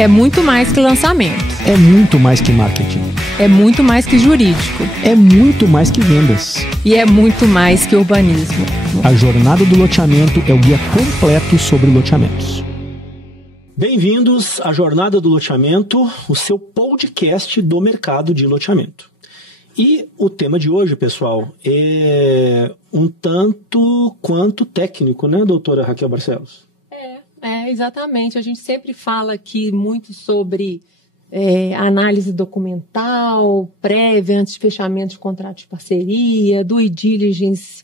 É muito mais que lançamento. É muito mais que marketing. É muito mais que jurídico. É muito mais que vendas. E é muito mais que urbanismo. A Jornada do Loteamento é o guia completo sobre loteamentos. Bem-vindos à Jornada do Loteamento, o seu podcast do mercado de loteamento. E o tema de hoje, pessoal, é um tanto quanto técnico, né, doutora Raquel Barcelos? Exatamente. A gente sempre fala aqui muito sobre análise documental, prévia, antes de fechamento de contrato de parceria, due diligence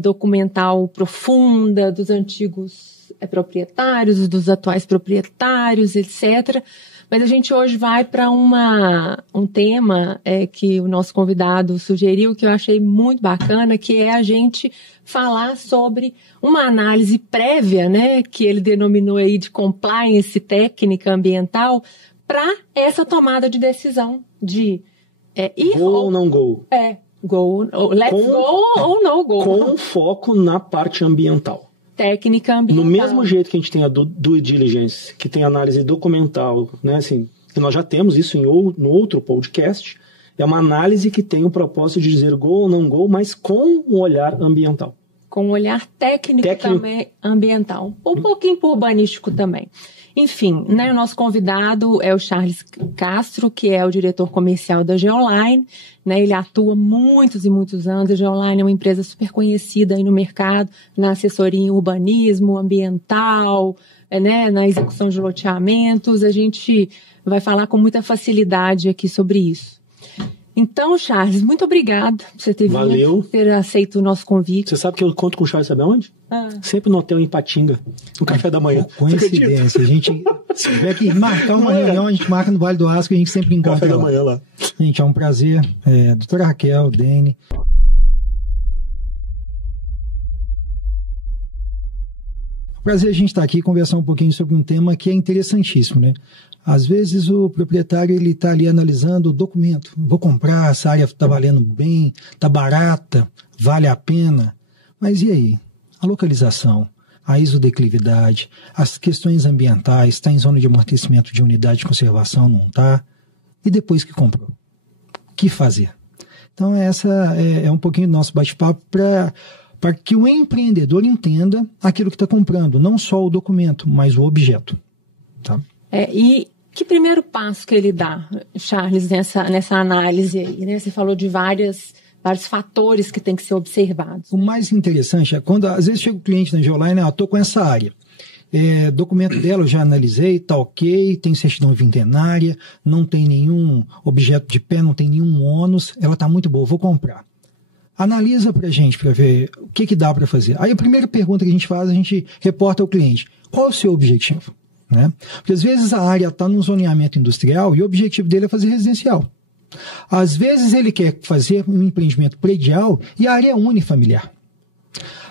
documental profunda dos antigos proprietários, dos atuais proprietários, etc. Mas a gente hoje vai para um tema que o nosso convidado sugeriu, que eu achei muito bacana, que é a gente falar sobre uma análise prévia, né, que ele denominou aí de compliance técnica ambiental, para essa tomada de decisão de ir go ou não go. Go, let's go ou no go. Com foco na parte ambiental. Técnica ambiental. No mesmo jeito que a gente tem a due diligence, que tem análise documental, né, assim, que nós já temos isso no outro podcast, é uma análise que tem o propósito de dizer go ou não go, mas com um olhar ambiental. Com um olhar técnico também ambiental. Um pouquinho urbanístico também. Enfim, né, o nosso convidado é o Charles Castro, que é o diretor comercial da Geoline, né, ele atua muitos e muitos anos. A Geoline é uma empresa super conhecida aí no mercado, na assessoria em urbanismo, ambiental, né, na execução de loteamentos. A gente vai falar com muita facilidade aqui sobre isso. Então, Charles, muito obrigada por você ter vindo, ter aceito o nosso convite. Você sabe que eu conto com o Charles, sabe aonde? Sempre no hotel em Patinga, no café da manhã. Coincidência. A gente, se tiver que marcar uma reunião, a gente marca no Vale do Asco e a gente sempre encontra café da manhã lá. Gente, é um prazer. Doutora Raquel, Dene. Prazer a gente estar aqui e conversar um pouquinho sobre um tema que é interessantíssimo, né? Às vezes o proprietário ele está ali analisando o documento. Vou comprar, essa área está valendo bem, está barata, vale a pena. Mas e aí? A localização, a isodeclividade, as questões ambientais, está em zona de amortecimento de unidade de conservação, não está? E depois que comprou? O que fazer? Então essa é um pouquinho do nosso bate-papo para que o empreendedor entenda aquilo que está comprando, não só o documento, mas o objeto. Tá? E que primeiro passo que ele dá, Charles, nessa análise aí, né? Você falou de vários fatores que tem que ser observados. O mais interessante é quando, às vezes, chega o cliente na Geoline, estou com essa área. Documento dela eu já analisei, está ok, tem certidão vintenária, não tem nenhum objeto de pé, não tem nenhum ônus, ela está muito boa, vou comprar. Analisa para a gente, para ver o que dá para fazer. Aí a primeira pergunta que a gente faz, a gente reporta ao cliente. Qual é o seu objetivo? Né? Porque às vezes a área está num zoneamento industrial e o objetivo dele é fazer residencial. Às vezes ele quer fazer um empreendimento predial e a área é unifamiliar.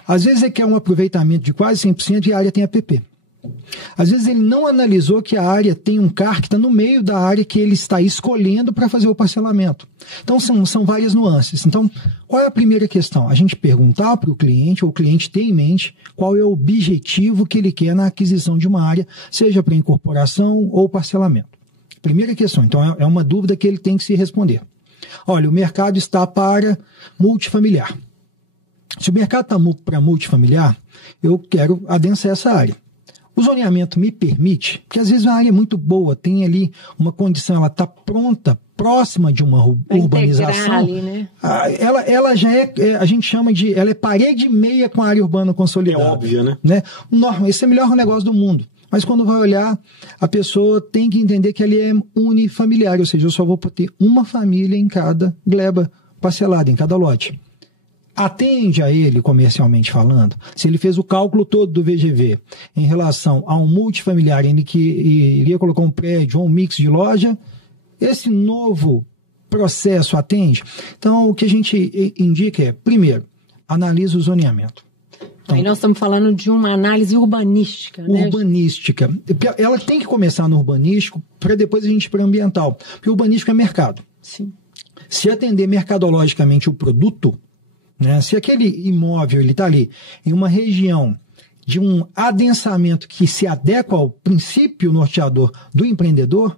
Às vezes ele quer um aproveitamento de quase 100% e a área tem APP. Às vezes ele não analisou que a área tem um CAR que está no meio da área que ele está escolhendo para fazer o parcelamento. Então são várias nuances. Então, qual é a primeira questão? A gente perguntar para o cliente, ou o cliente ter em mente qual é o objetivo que ele quer na aquisição de uma área, seja para incorporação ou parcelamento. Primeira questão. Então, é uma dúvida que ele tem que se responder. Olha, o mercado está para multifamiliar. Se o mercado está para multifamiliar, eu quero adensar essa área. O zoneamento me permite, porque às vezes a área é muito boa, tem ali uma condição, ela está pronta, próxima de uma urbanização. Ali, né? Ela já a gente chama de, ela é parede e meia com a área urbana consolidada. É óbvio, né? Esse é o melhor negócio do mundo. Mas quando vai olhar, a pessoa tem que entender que ali é unifamiliar, ou seja, eu só vou ter uma família em cada gleba parcelada, em cada lote. Atende a ele, comercialmente falando, se ele fez o cálculo todo do VGV em relação a um multifamiliar em que iria colocar um prédio ou um mix de loja, esse novo processo atende? Então, o que a gente indica é, primeiro, analisa o zoneamento. Então, aí nós estamos falando de uma análise urbanística, né? Urbanística. Ela tem que começar no urbanístico para depois a gente ir para o ambiental. Porque o urbanístico é mercado. Sim. Se atender mercadologicamente o produto, né, se aquele imóvel está ali em uma região de um adensamento que se adequa ao princípio norteador do empreendedor,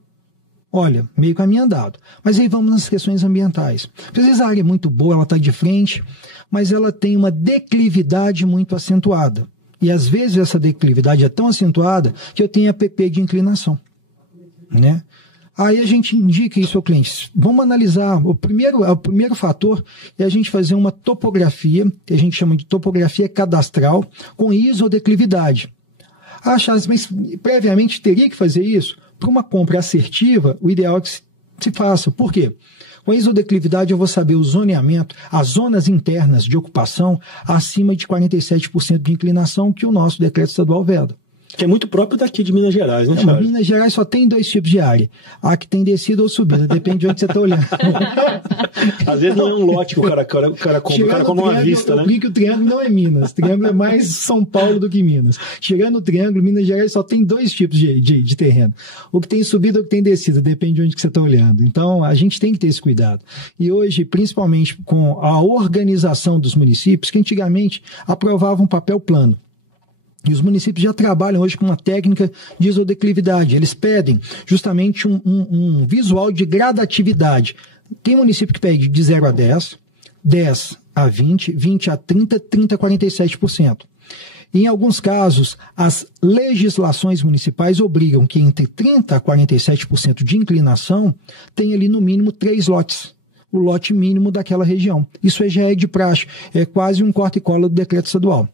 olha, meio caminho andado. Mas aí vamos nas questões ambientais. Às vezes a área é muito boa, ela está de frente, mas ela tem uma declividade muito acentuada. E às vezes essa declividade é tão acentuada que eu tenho APP de inclinação, né? Aí a gente indica isso ao cliente. Vamos analisar. O primeiro fator é a gente fazer uma topografia, que a gente chama de topografia cadastral, com isodeclividade. Ah, Charles, mas previamente teria que fazer isso? Para uma compra assertiva, o ideal é que se faça. Por quê? Com a isodeclividade eu vou saber o zoneamento, as zonas internas de ocupação acima de 47% de inclinação que o nosso decreto estadual veda. Que é muito próprio daqui de Minas Gerais, né, Charles? Minas Gerais só tem 2 tipos de área. A que tem descida ou subida, depende de onde você está olhando. Às vezes não é um lote que o cara compra, o cara compra uma vista, né? Eu brinco que o triângulo não é Minas. O triângulo é mais São Paulo do que Minas. Chegando no triângulo, Minas Gerais só tem 2 tipos de terreno. O que tem subida ou o que tem descida, depende de onde que você está olhando. Então, a gente tem que ter esse cuidado. E hoje, principalmente com a organização dos municípios, que antigamente aprovavam um papel plano. E os municípios já trabalham hoje com uma técnica de isodeclividade. Eles pedem justamente um visual de gradatividade. Tem município que pede de 0 a 10, 10 a 20, 20 a 30, 30 a 47%. E em alguns casos, as legislações municipais obrigam que entre 30 a 47% de inclinação tenha ali no mínimo 3 lotes. O lote mínimo daquela região. Isso já é de praxe. É quase um corta e cola do decreto estadual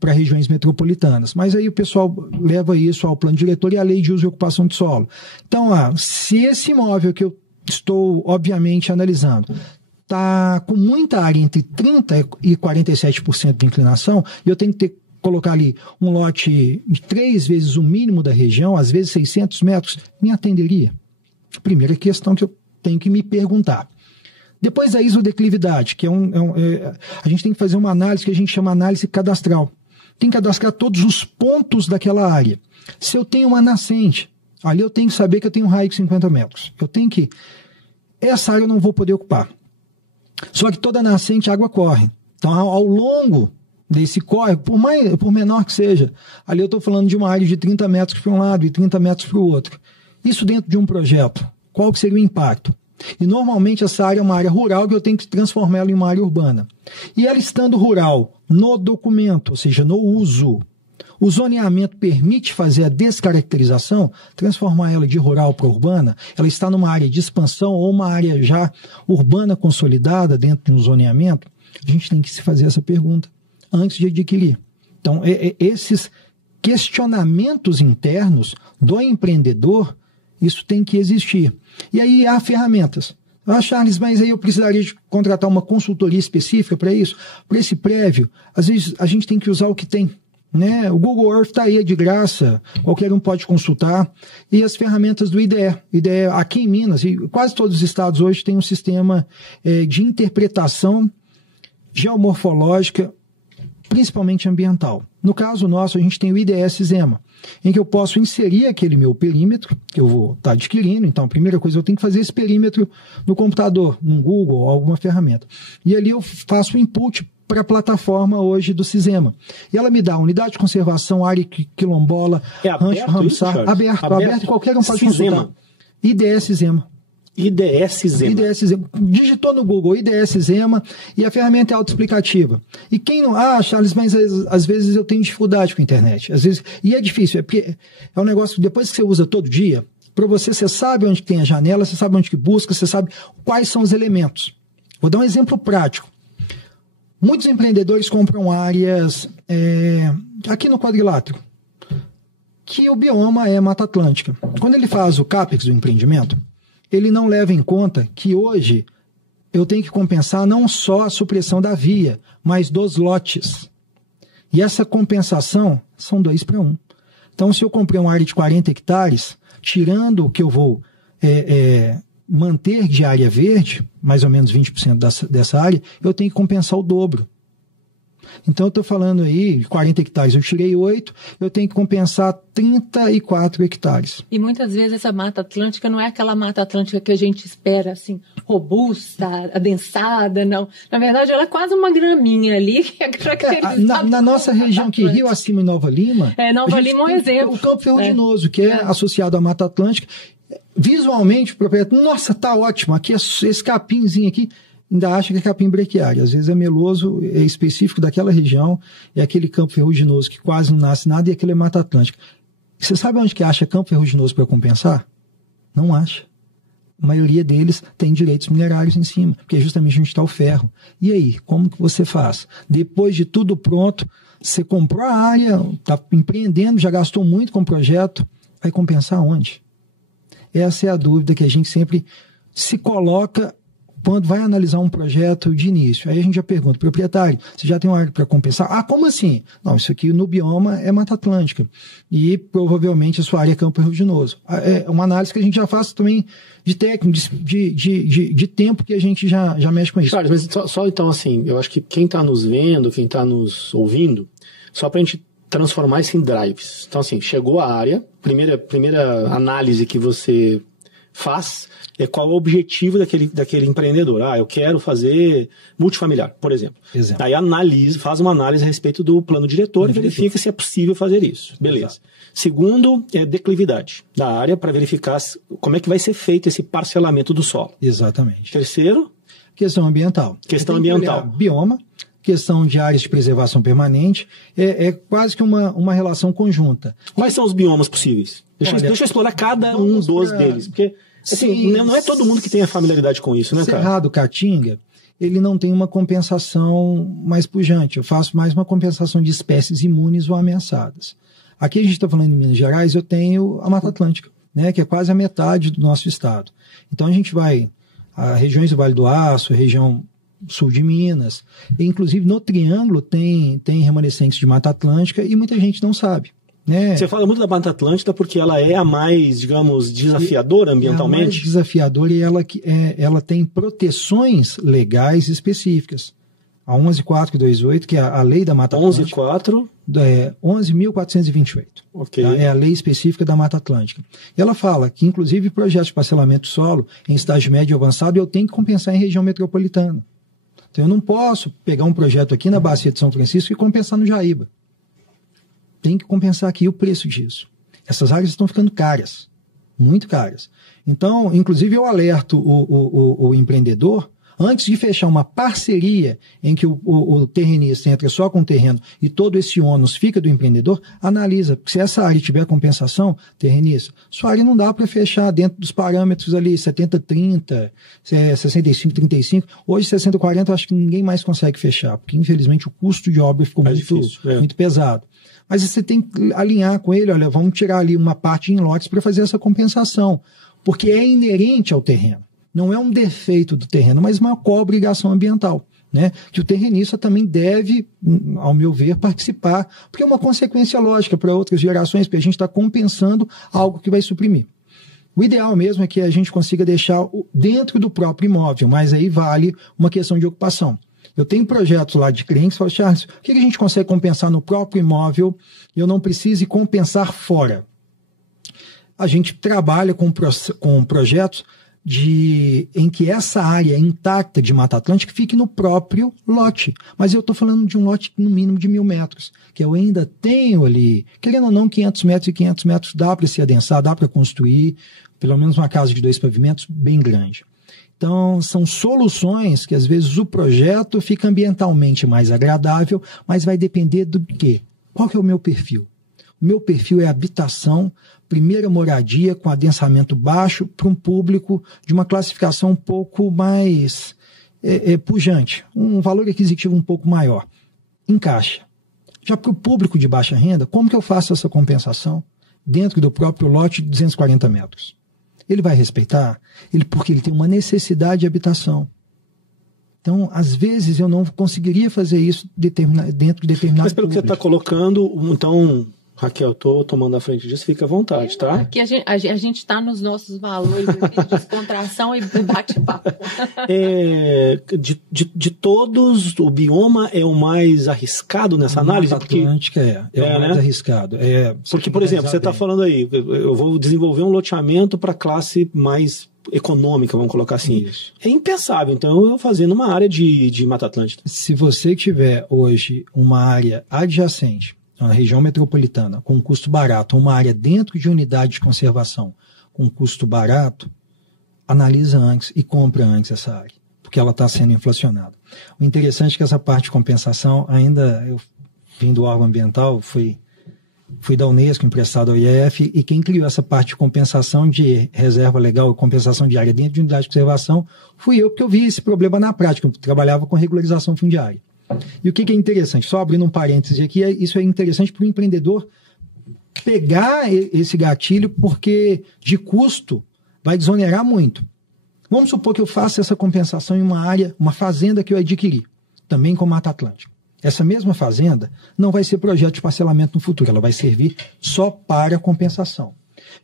para regiões metropolitanas. Mas aí o pessoal leva isso ao plano diretor e à lei de uso e ocupação de solo. Então, se esse imóvel que eu estou, obviamente, analisando está com muita área entre 30% e 47% de inclinação, e eu tenho que colocar ali um lote de 3 vezes o mínimo da região, às vezes 600 metros, me atenderia? Primeira questão que eu tenho que me perguntar. Depois da isodeclividade, que a gente tem que fazer uma análise que a gente chama análise cadastral. Tem que cadastrar todos os pontos daquela área. Se eu tenho uma nascente, ali eu tenho que saber que eu tenho um raio de 50 metros. Essa área eu não vou poder ocupar. Só que toda nascente a água corre. Então, ao longo desse córrego, por menor que seja, ali eu estou falando de uma área de 30 metros para um lado e 30 metros para o outro. Isso dentro de um projeto, qual que seria o impacto? E normalmente essa área é uma área rural que eu tenho que transformar ela em uma área urbana. E ela estando rural no documento, ou seja, no uso, o zoneamento permite fazer a descaracterização, transformar ela de rural para urbana, ela está numa área de expansão ou uma área já urbana consolidada dentro de um zoneamento, a gente tem que se fazer essa pergunta antes de adquirir. Então, esses questionamentos internos do empreendedor, isso tem que existir. E aí há ferramentas. Ah, Charles, mas aí eu precisaria de contratar uma consultoria específica para isso? Para esse prévio, às vezes a gente tem que usar o que tem, né? O Google Earth está aí de graça, qualquer um pode consultar. E as ferramentas do IDE. IDE aqui em Minas, e quase todos os estados hoje têm um sistema de interpretação geomorfológica, principalmente ambiental. No caso nosso, a gente tem o IDS Zema, em que eu posso inserir aquele meu perímetro, que eu vou estar adquirindo. Então, a primeira coisa, eu tenho que fazer esse perímetro no computador, no Google, ou alguma ferramenta. E ali eu faço o input para a plataforma hoje do Cisema. E ela me dá unidade de conservação, área quilombola, rancho Ramsar, aberto, qualquer um pode consultar. IDS Zema. IDS Zema. IDS Zema. Digitou no Google IDS Zema e a ferramenta é autoexplicativa. E quem não... Ah, Charles, mas às vezes eu tenho dificuldade com a internet. Às vezes... E é difícil, porque é um negócio que depois que você usa todo dia, para você sabe onde tem a janela, você sabe onde que busca, você sabe quais são os elementos. Vou dar um exemplo prático. Muitos empreendedores compram áreas aqui no quadrilátero, que o bioma é Mata Atlântica. Quando ele faz o CAPEX do empreendimento, ele não leva em conta que hoje eu tenho que compensar não só a supressão da via, mas dos lotes. E essa compensação são 2 para 1. Então, se eu comprei uma área de 40 hectares, tirando o que eu vou manter de área verde, mais ou menos 20% dessa área, eu tenho que compensar o dobro. Então eu estou falando aí, de 40 hectares eu tirei 8, eu tenho que compensar 34 hectares. E muitas vezes essa Mata Atlântica não é aquela Mata Atlântica que a gente espera, assim, robusta, adensada, não. Na verdade, ela é quase uma graminha ali, que é caracterizada. Na nossa região aqui, Rio Acima e Nova Lima... Nova Lima é um exemplo. O Campo Ferruginoso, que é associado à Mata Atlântica. Visualmente, o proprietário, nossa, tá ótimo, aqui esse capinzinho aqui... ainda acha que é capim brequiário. Às vezes é meloso, é específico daquela região, é aquele campo ferruginoso que quase não nasce nada, e aquele é Mata Atlântica. Você sabe onde que acha campo ferruginoso para compensar? Não acha. A maioria deles tem direitos minerários em cima, porque é justamente onde está o ferro. E aí, como que você faz? Depois de tudo pronto, você comprou a área, está empreendendo, já gastou muito com o projeto, vai compensar onde? Essa é a dúvida que a gente sempre se coloca quando vai analisar um projeto de início. Aí a gente já pergunta, proprietário, você já tem uma área para compensar? Ah, como assim? Não, isso aqui no bioma é Mata Atlântica. E provavelmente a sua área é campo ferruginoso. É uma análise que a gente já faz também de técnico, de tempo que a gente já mexe com isso. Charles, mas só então assim, eu acho que quem está nos vendo, quem está nos ouvindo, só para a gente transformar isso em drives. Então assim, chegou a área, primeira análise que você faz é qual é o objetivo daquele empreendedor. Ah, eu quero fazer multifamiliar, por exemplo. Aí faz uma análise a respeito do plano diretor e verifica se é possível fazer isso. Beleza. Exato. Segundo, é declividade da área para verificar como é que vai ser feito esse parcelamento do solo. Exatamente. Terceiro, questão ambiental. Bioma, questão de áreas de preservação permanente, é quase que uma relação conjunta. Quais são os biomas possíveis? Deixa eu explorar cada um dos deles, porque assim, não é todo mundo que tem a familiaridade com isso, né, cara? Cerrado Caatinga, ele não tem uma compensação mais pujante. Eu faço mais uma compensação de espécies imunes ou ameaçadas. Aqui a gente está falando em Minas Gerais, eu tenho a Mata Atlântica, né, que é quase a metade do nosso estado. Então a gente vai a regiões do Vale do Aço, região sul de Minas, e, inclusive no Triângulo tem remanescentes de Mata Atlântica e muita gente não sabe. Né? Você fala muito da Mata Atlântica porque ela é a mais, digamos, desafiadora ambientalmente? É a mais desafiadora e ela tem proteções legais específicas. A 11.428, que é a lei da Mata Atlântica. 11.428. Okay. Tá? É a lei específica da Mata Atlântica. E ela fala que, inclusive, projetos de parcelamento solo em estágio médio e avançado, eu tenho que compensar em região metropolitana. Então, eu não posso pegar um projeto aqui na Bacia de São Francisco e compensar no Jaíba. Tem que compensar aqui o preço disso. Essas áreas estão ficando caras, muito caras. Então, inclusive, eu alerto o empreendedor, antes de fechar uma parceria em que o terrenista entra só com o terreno e todo esse ônus fica do empreendedor, analisa, porque se essa área tiver compensação, terrenista, sua área não dá para fechar dentro dos parâmetros ali, 70-30, 65-35, hoje 60-40 eu acho que ninguém mais consegue fechar, porque infelizmente o custo de obra ficou muito pesado. Mas você tem que alinhar com ele, olha, vamos tirar ali uma parte em lotes para fazer essa compensação, porque é inerente ao terreno. Não é um defeito do terreno, mas uma co-obrigação ambiental, né? Que o terrenista também deve, ao meu ver, participar, porque é uma consequência lógica para outras gerações, porque a gente está compensando algo que vai suprimir. O ideal mesmo é que a gente consiga deixar dentro do próprio imóvel, mas aí vale uma questão de ocupação. Eu tenho projetos lá de clientes que falam, Charles, o que a gente consegue compensar no próprio imóvel e eu não precise compensar fora? A gente trabalha com projetos em que essa área intacta de Mata Atlântica fique no próprio lote. Mas eu estou falando de um lote no mínimo de 1.000 metros, que eu ainda tenho ali, querendo ou não, 500 metros e 500 metros dá para se adensar, dá para construir, pelo menos uma casa de 2 pavimentos bem grande. Então, são soluções que às vezes o projeto fica ambientalmente mais agradável, mas vai depender do quê? Qual que é o meu perfil? O meu perfil é habitação, primeira moradia com adensamento baixo para um público de uma classificação um pouco mais pujante, um valor aquisitivo um pouco maior. Encaixa. Já para o público de baixa renda, como que eu faço essa compensação dentro do próprio lote de 240 metros? Ele vai respeitar? Porque ele tem uma necessidade de habitação. Então, às vezes, eu não conseguiria fazer isso dentro de determinado Mas pelo que você está colocando, então, Raquel, estou tomando a frente disso, fica à vontade, tá? Aqui a gente está nos nossos valores aqui de descontração e bate-papo. De todos, o bioma é o mais arriscado nessa análise? A Mata Atlântica é o mais arriscado. Porque, por exemplo, você está falando aí, eu vou desenvolver um loteamento para classe mais econômica, vamos colocar assim. Isso. É impensável, então, eu fazer numa área de Mata Atlântica. Se você tiver hoje uma área adjacente, na região metropolitana, com um custo barato, uma área dentro de unidade de conservação com um custo barato, analisa antes e compra antes essa área, porque ela está sendo inflacionada. O interessante é que essa parte de compensação, ainda eu vim do órgão ambiental, fui da Unesco, emprestado ao IEF, e quem criou essa parte de compensação de reserva legal e compensação de área dentro de unidade de conservação fui eu, porque eu vi esse problema na prática, eu trabalhava com regularização fundiária. E o que é interessante, só abrindo um parêntese aqui, isso é interessante para o empreendedor pegar esse gatilho, porque de custo vai desonerar muito. Vamos supor que eu faça essa compensação em uma área, uma fazenda que eu adquiri, também com Mata Atlântica. Essa mesma fazenda não vai ser projeto de parcelamento no futuro, ela vai servir só para compensação.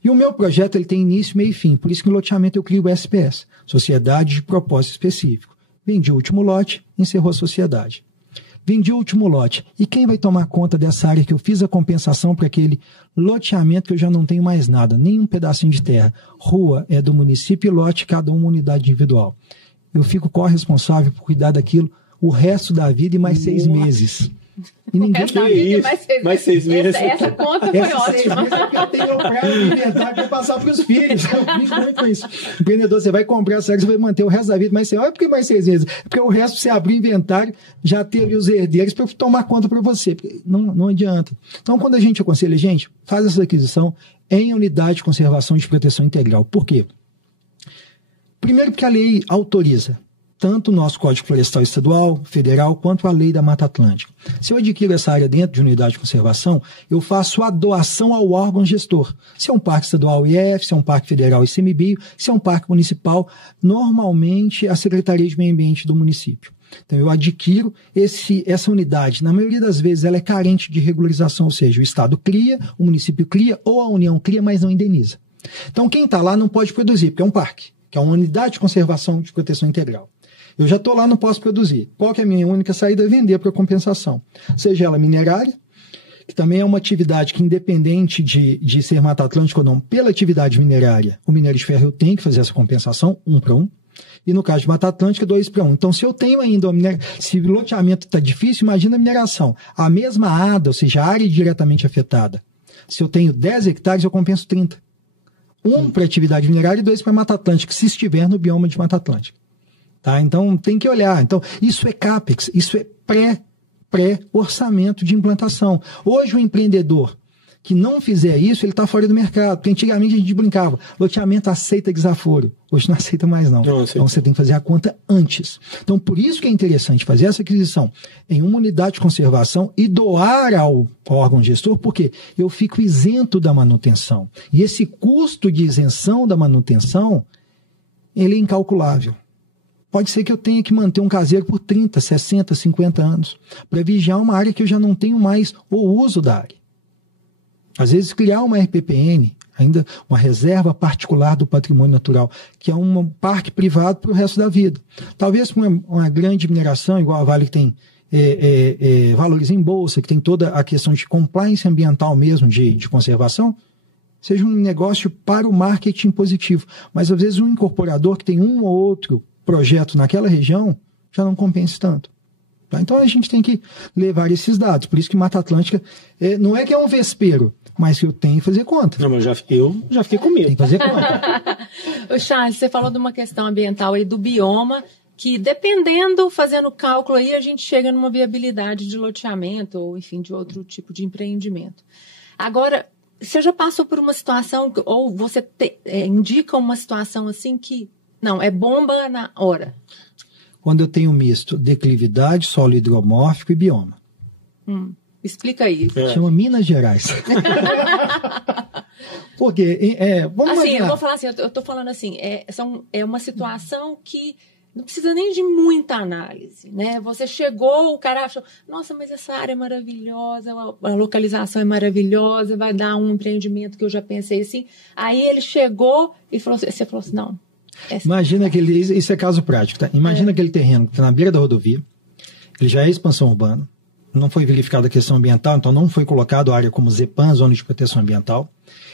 E o meu projeto ele tem início, meio e fim, por isso que no loteamento eu crio o SPS, Sociedade de Propósito Específico. Vendi o último lote, encerrou a sociedade. Vendi o último lote. E quem vai tomar conta dessa área que eu fiz a compensação para aquele loteamento que eu já não tenho mais nada, nem um pedacinho de terra? Rua é do município e lote, cada uma unidade individual. Eu fico corresponsável por cuidar daquilo o resto da vida e mais 6 meses. E ninguém mais 6 meses. Essa conta foi ótima. Eu tenho o prazo de inventário para passar para os filhos. Eu brinco muito com isso. Empreendedor, você vai comprar essa área, você vai manter o resto da vida, mas você olha por que mais 6 meses? Porque o resto você abrir o inventário, já ter ali os herdeiros para tomar conta para você. Não adianta. Então, quando a gente aconselha, gente, faz essa aquisição em unidade de conservação e de proteção integral. Por quê? Primeiro porque a lei autoriza. Tanto o nosso Código Florestal Estadual, Federal, quanto a Lei da Mata Atlântica. Se eu adquiro essa área dentro de unidade de conservação, eu faço a doação ao órgão gestor. Se é um parque estadual IEF, se é um parque federal ICMBio, se é um parque municipal, normalmente a Secretaria de Meio Ambiente do município. Então eu adquiro essa unidade. Na maioria das vezes ela é carente de regularização, ou seja, o Estado cria, o município cria ou a União cria, mas não indeniza. Então quem está lá não pode produzir, porque é um parque, que é uma unidade de conservação de proteção integral. Eu já estou lá, não posso produzir. Qual que é a minha única saída? É vender para compensação. Seja ela minerária, que também é uma atividade que, independente de ser Mata Atlântica ou não, pela atividade minerária, o minério de ferro eu tenho que fazer essa compensação, 1 para 1. E no caso de Mata Atlântica, 2 para 1. Então, se eu tenho ainda se o loteamento está difícil, imagina a mineração. A mesma ADA, ou seja, a área diretamente afetada. Se eu tenho 10 hectares, eu compenso 30. 1 para atividade minerária e 2 para Mata Atlântica, se estiver no bioma de Mata Atlântica. Tá? Então, tem que olhar. Então, isso é CAPEX, isso é pré-orçamento de implantação. Hoje, o empreendedor que não fizer isso, ele está fora do mercado. Porque antigamente a gente brincava, loteamento aceita desaforo. Hoje não aceita mais, não. Então, você tem que fazer a conta antes. Então, por isso que é interessante fazer essa aquisição em uma unidade de conservação e doar ao órgão gestor, porque eu fico isento da manutenção. E esse custo de isenção da manutenção, ele é incalculável. Pode ser que eu tenha que manter um caseiro por 30, 60, 50 anos para vigiar uma área que eu já não tenho mais o uso da área. Às vezes criar uma RPPN, ainda uma reserva particular do patrimônio natural, que é um parque privado para o resto da vida. Talvez para uma grande mineração, igual a Vale que tem valores em bolsa, que tem toda a questão de compliance ambiental mesmo, de conservação, seja um negócio para o marketing positivo. Mas às vezes um incorporador que tem um ou outro projeto naquela região já não compensa tanto. Tá? Então a gente tem que levar esses dados. Por isso que Mata Atlântica não é que é um vespeiro, mas que eu tenho que fazer conta. Não, mas eu já fiquei com medo. Tem que fazer conta. Ô Charles, você falou de uma questão ambiental aí do bioma, que dependendo, fazendo cálculo aí, a gente chega numa viabilidade de loteamento ou, enfim, de outro tipo de empreendimento. Agora, você já passou por uma situação, ou você indica uma situação assim que não, é bomba na hora? Quando eu tenho misto declividade, solo hidromórfico e bioma. Explica aí. Chama Minas Gerais. Porque, vamos assim, imaginar. eu vou falar assim, eu tô falando assim, é uma situação que não precisa nem de muita análise, né? Você chegou, o cara achou, nossa, mas essa área é maravilhosa, a localização é maravilhosa, vai dar um empreendimento que eu já pensei assim. Aí ele chegou e falou assim, você falou assim, não. Imagina isso é caso prático, tá? Imagina aquele terreno que está na beira da rodovia, ele já é expansão urbana, não foi verificada a questão ambiental, então não foi colocado a área como ZEPAM, Zona de Proteção Ambiental.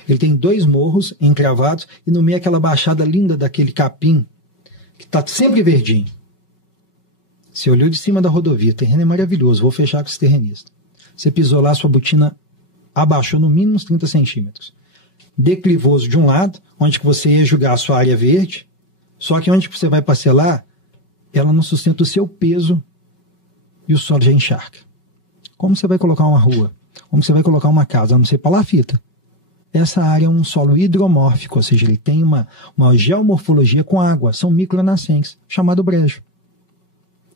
Ele tem 2 morros encravados e no meio aquela baixada linda daquele capim, que está sempre verdinho. Você olhou de cima da rodovia, o terreno é maravilhoso, vou fechar com esse terrenista. Você pisou lá, sua botina abaixou no mínimo uns 30 centímetros. Declivoso de um lado, onde que você ia julgar a sua área verde, só que onde que você vai parcelar, ela não sustenta o seu peso e o solo já encharca. Como você vai colocar uma rua? Como você vai colocar uma casa? A não ser palafita. Essa área é um solo hidromórfico, ou seja, ele tem uma geomorfologia com água, são micronascentes, chamado brejo.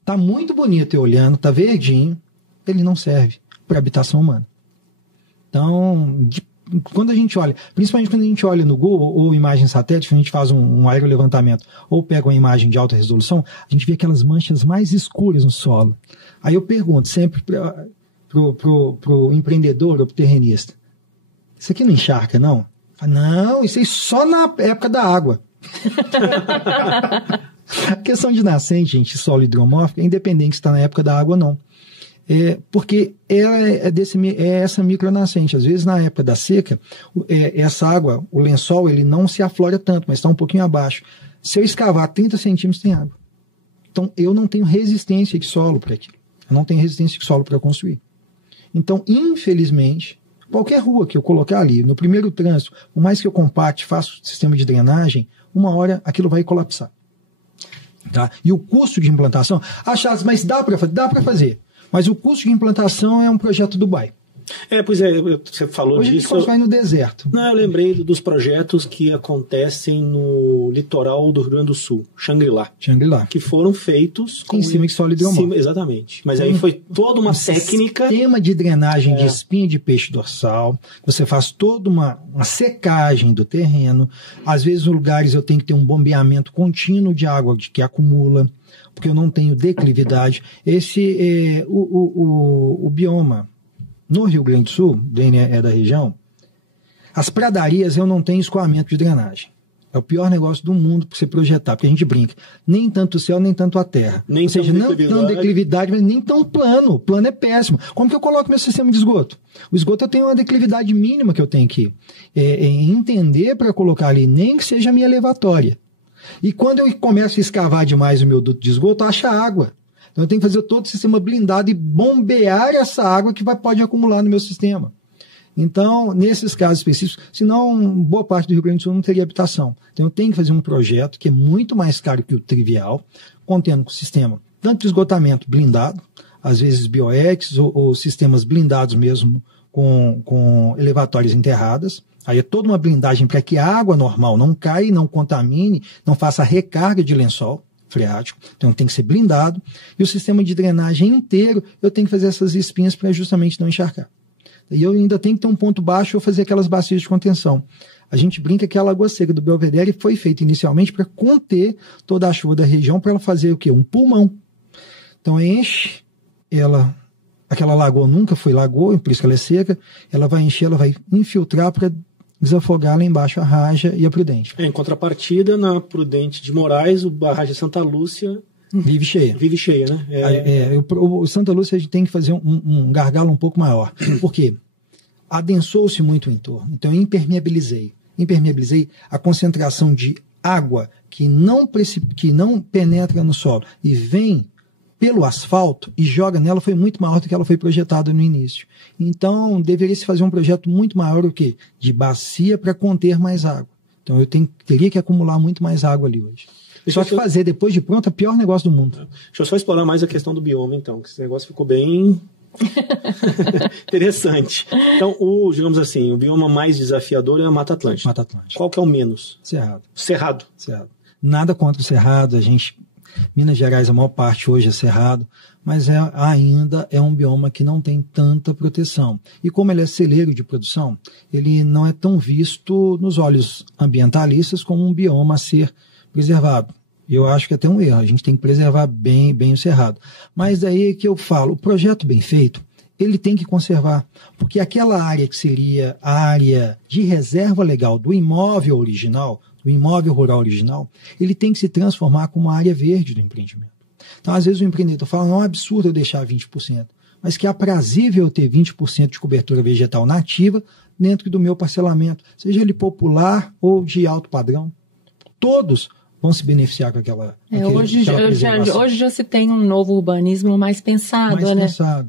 Está muito bonito eu olhando, está verdinho, ele não serve para habitação humana. Então, quando a gente olha, principalmente quando a gente olha no Google ou imagem satélite, quando a gente faz um aerolevantamento ou pega uma imagem de alta resolução, a gente vê aquelas manchas mais escuras no solo. Aí eu pergunto sempre pro empreendedor ou pro terrenista, isso aqui não encharca, não? Não, isso aí só na época da água. A questão de nascente, gente, solo hidromórfico, é independente se está na época da água ou não. Porque ela é essa micronascente. Às vezes, na época da seca, essa água, o lençol, ele não se aflora tanto, mas está um pouquinho abaixo. Se eu escavar 30 centímetros, tem água. Então, eu não tenho resistência de solo para aquilo. Eu não tenho resistência de solo para construir. Então, infelizmente, qualquer rua que eu colocar ali, no primeiro trânsito, por mais que eu compacte, faça o sistema de drenagem, uma hora aquilo vai colapsar. Tá? E o custo de implantação, mas dá para fazer. Mas o custo de implantação é um projeto Dubai. Pois é, você falou hoje disso. Hoje a gente vai no deserto. Não, eu lembrei dos projetos que acontecem no litoral do Rio Grande do Sul, Xangri-Lá. Que foram feitos em cima de solo hidromórfico. Exatamente. Mas aí foi toda uma técnica. Sistema de drenagem de espinha de peixe dorsal. Você faz toda uma secagem do terreno. Às vezes, em lugares eu tenho que ter um bombeamento contínuo de água que acumula, porque eu não tenho declividade. Esse o bioma no Rio Grande do Sul, é da região, as pradarias eu não tenho escoamento de drenagem. É o pior negócio do mundo para você projetar, porque a gente brinca. Nem tanto o céu, nem tanto a terra. Ou seja, não tão declividade, mas nem tão plano. O plano é péssimo. Como que eu coloco meu sistema de esgoto? O esgoto eu tenho uma declividade mínima que eu tenho que entender para colocar ali, nem que seja a minha elevatória. E quando eu começo a escavar demais o meu duto de esgoto, acha água. Então eu tenho que fazer todo o sistema blindado e bombear essa água que pode acumular no meu sistema. Então, nesses casos específicos, senão boa parte do Rio Grande do Sul não teria habitação. Então eu tenho que fazer um projeto que é muito mais caro que o trivial, contendo com o sistema tanto de esgotamento blindado, às vezes bioex ou sistemas blindados mesmo com elevatórias enterradas. Aí é toda uma blindagem para que a água normal não caia, não contamine, não faça recarga de lençol freático. Então tem que ser blindado. E o sistema de drenagem inteiro, eu tenho que fazer essas espinhas para justamente não encharcar. E eu ainda tenho que ter um ponto baixo ou fazer aquelas bacias de contenção. A gente brinca que a Lagoa Seca do Belvedere foi feita inicialmente para conter toda a chuva da região, para ela fazer o quê? Um pulmão. Então enche, aquela lagoa nunca foi lagoa, por isso que ela é seca, ela vai encher, ela vai infiltrar para desafogar lá embaixo a Raja e a Prudente. Em contrapartida, na Prudente de Moraes, o barragem Santa Lúcia vive cheia. Vive cheia, né? O Santa Lúcia a gente tem que fazer um gargalo um pouco maior. Por quê? Adensou-se muito o entorno. Então eu impermeabilizei a concentração de água que não penetra no solo e vem pelo asfalto e joga nela foi muito maior do que ela foi projetada no início. Então, deveria se fazer um projeto muito maior do que de bacia para conter mais água. Então, eu teria que acumular muito mais água ali hoje. Só que fazer depois de pronto é o pior negócio do mundo. Deixa eu só explorar mais a questão do bioma, então, que esse negócio ficou bem interessante. Então, digamos assim, o bioma mais desafiador é a Mata Atlântica. Mata Atlântica. Qual que é o menos? Cerrado. Nada contra o Cerrado, Minas Gerais, a maior parte hoje é cerrado, mas ainda é um bioma que não tem tanta proteção. E como ele é celeiro de produção, ele não é tão visto nos olhos ambientalistas como um bioma a ser preservado. Eu acho que é até um erro. A gente tem que preservar bem o cerrado. Mas daí que eu falo, o projeto bem feito, ele tem que conservar. Porque aquela área que seria a área de reserva legal do imóvel original, do imóvel rural original, ele tem que se transformar como uma área verde do empreendimento. Então, às vezes o empreendedor fala, não é um absurdo eu deixar 20%, mas que é aprazível eu ter 20% de cobertura vegetal nativa dentro do meu parcelamento, seja ele popular ou de alto padrão. Todos vão se beneficiar com aquela hoje já se tem um novo urbanismo mais pensado,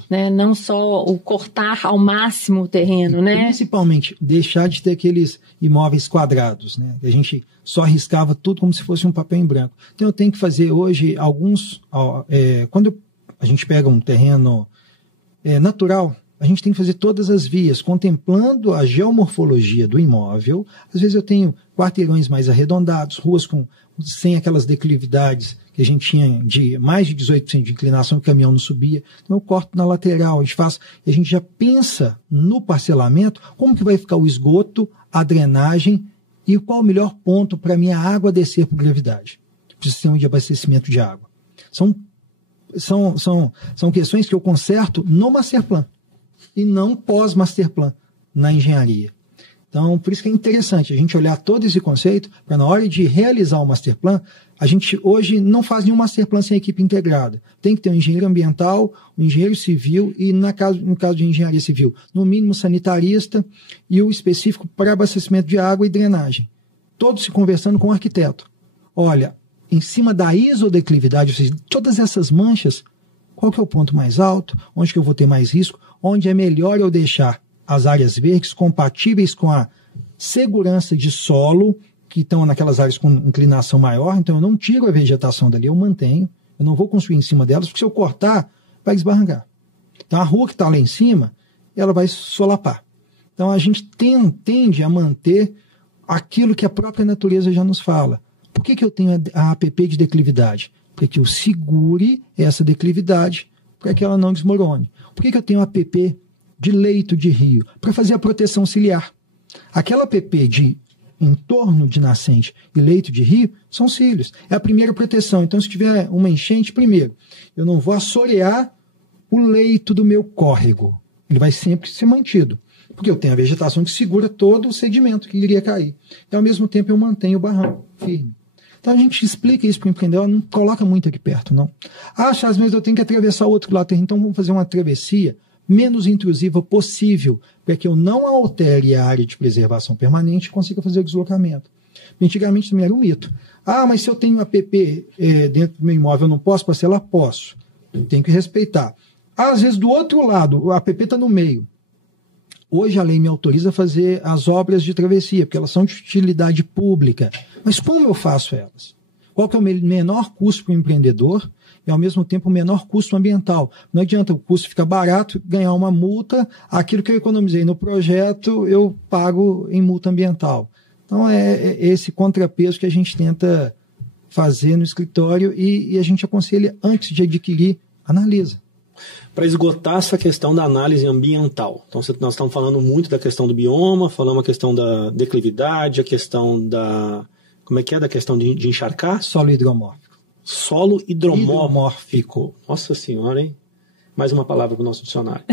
né? Não só o cortar ao máximo o terreno, né? Principalmente deixar de ter aqueles imóveis quadrados, né? A gente só riscava tudo como se fosse um papel em branco. Então eu tenho que fazer hoje quando a gente pega um terreno natural, a gente tem que fazer todas as vias, contemplando a geomorfologia do imóvel. Às vezes eu tenho quarteirões mais arredondados, ruas sem aquelas declividades que a gente tinha de mais de 18% de inclinação, o caminhão não subia. Então eu corto na lateral, a gente já pensa no parcelamento, como que vai ficar o esgoto, a drenagem e qual o melhor ponto para a minha água descer por gravidade, para o sistema de abastecimento de água. São questões que eu conserto no Masterplan e não pós-Masterplan, na engenharia. Então, por isso que é interessante a gente olhar todo esse conceito, para na hora de realizar o Masterplan, a gente hoje não faz nenhum Masterplan sem equipe integrada. Tem que ter um engenheiro ambiental, um engenheiro civil e, no caso de engenharia civil, no mínimo sanitarista e o específico para abastecimento de água e drenagem. Todos se conversando com o arquiteto. Olha, em cima da isodeclividade, ou seja, todas essas manchas, qual que é o ponto mais alto, onde que eu vou ter mais risco, onde é melhor eu deixar as áreas verdes compatíveis com a segurança de solo, que estão naquelas áreas com inclinação maior, então eu não tiro a vegetação dali, eu mantenho, eu não vou construir em cima delas, porque se eu cortar, vai esbarrancar. Então a rua que está lá em cima, ela vai solapar. Então a gente tende a manter aquilo que a própria natureza já nos fala. Por que eu tenho a APP de declividade? Para que eu segure essa declividade, para que ela não desmorone. Por que eu tenho a APP de leito de rio? Para fazer a proteção ciliar. Aquela APP de entorno de nascente e leito de rio são cílios. É a primeira proteção. Então, se tiver uma enchente, primeiro, eu não vou assorear o leito do meu córrego. Ele vai sempre ser mantido. Porque eu tenho a vegetação que segura todo o sedimento que iria cair. E, ao mesmo tempo, eu mantenho o barranco firme. Então, a gente explica isso para o empreendedor, não coloca muito aqui perto, não. Charles, mas eu tenho que atravessar o outro lado. Então, vamos fazer uma travessia menos intrusiva possível, para que eu não altere a área de preservação permanente e consiga fazer o deslocamento. Antigamente também era um mito. Mas se eu tenho APP dentro do meu imóvel, eu não posso parcelar? Posso. Eu tenho que respeitar. Às vezes, do outro lado, o APP está no meio. Hoje a lei me autoriza a fazer as obras de travessia, porque elas são de utilidade pública. Mas como eu faço elas? Qual que é o menor custo para o empreendedor e, ao mesmo tempo, o menor custo ambiental? Não adianta o custo ficar barato, ganhar uma multa, aquilo que eu economizei no projeto, eu pago em multa ambiental. Então, é esse contrapeso que a gente tenta fazer no escritório e a gente aconselha, antes de adquirir, analisa. Para esgotar essa questão da análise ambiental. Então, nós estamos falando muito da questão do bioma, falamos a questão da declividade, a questão da... Como é que é? Da questão de encharcar? Solo hidromórfico. Solo hidromórfico. Nossa Senhora, hein? Mais uma palavra para o nosso dicionário.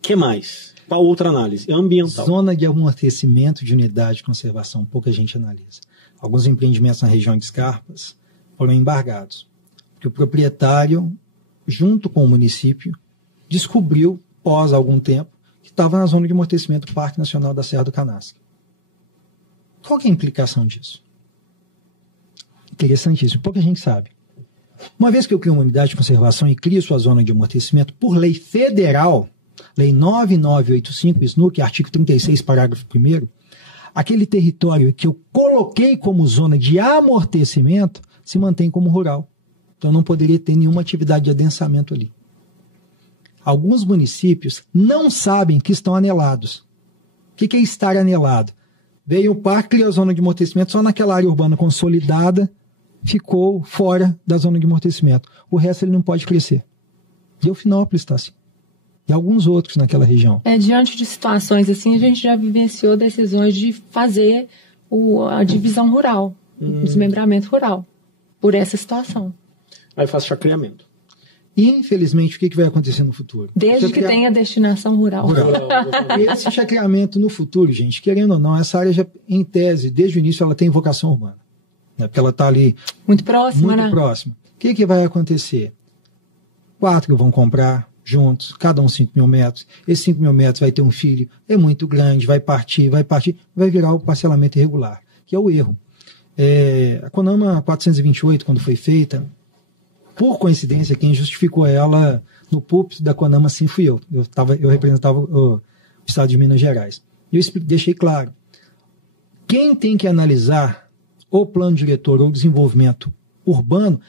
Que mais? Qual outra análise? Ambiental. Zona de amortecimento de unidade de conservação. Pouca gente analisa. Alguns empreendimentos na região de Escarpas foram embargados. Porque o proprietário, junto com o município, descobriu, pós algum tempo, que estava na zona de amortecimento do Parque Nacional da Serra do Canastra. Qual que é a implicação disso? Interessantíssimo, pouca gente sabe. Uma vez que eu crio uma unidade de conservação e crio sua zona de amortecimento, por lei federal, lei 9985, SNUC, artigo 36, parágrafo 1º, aquele território que eu coloquei como zona de amortecimento se mantém como rural. Então não poderia ter nenhuma atividade de adensamento ali. Alguns municípios não sabem que estão anelados. O que é estar anelado? Veio o parque, criou a zona de amortecimento, só naquela área urbana consolidada ficou fora da zona de amortecimento. O resto ele não pode crescer. Delfinópolis está assim. E alguns outros naquela região. Diante de situações assim, a gente já vivenciou decisões de fazer a divisão rural. desmembramento rural, por essa situação. Aí faz chacreamento. E, infelizmente, o que vai acontecer no futuro? Desde que tenha destinação rural. E esse chacreamento no futuro, gente, querendo ou não, essa área já, em tese, desde o início, ela tem vocação urbana. Né? Porque ela está ali... Muito próxima, muito próxima. O que vai acontecer? 4 vão comprar juntos, cada um 5 mil metros. Esses 5 mil metros vai ter um filho, é muito grande, vai partir, vai virar o parcelamento irregular, que é o erro. A CONAMA 428, quando foi feita, por coincidência, quem justificou ela no púlpito da CONAMA, sim, fui eu. Eu representava o estado de Minas Gerais. E eu deixei claro, quem tem que analisar o plano diretor ou o desenvolvimento urbano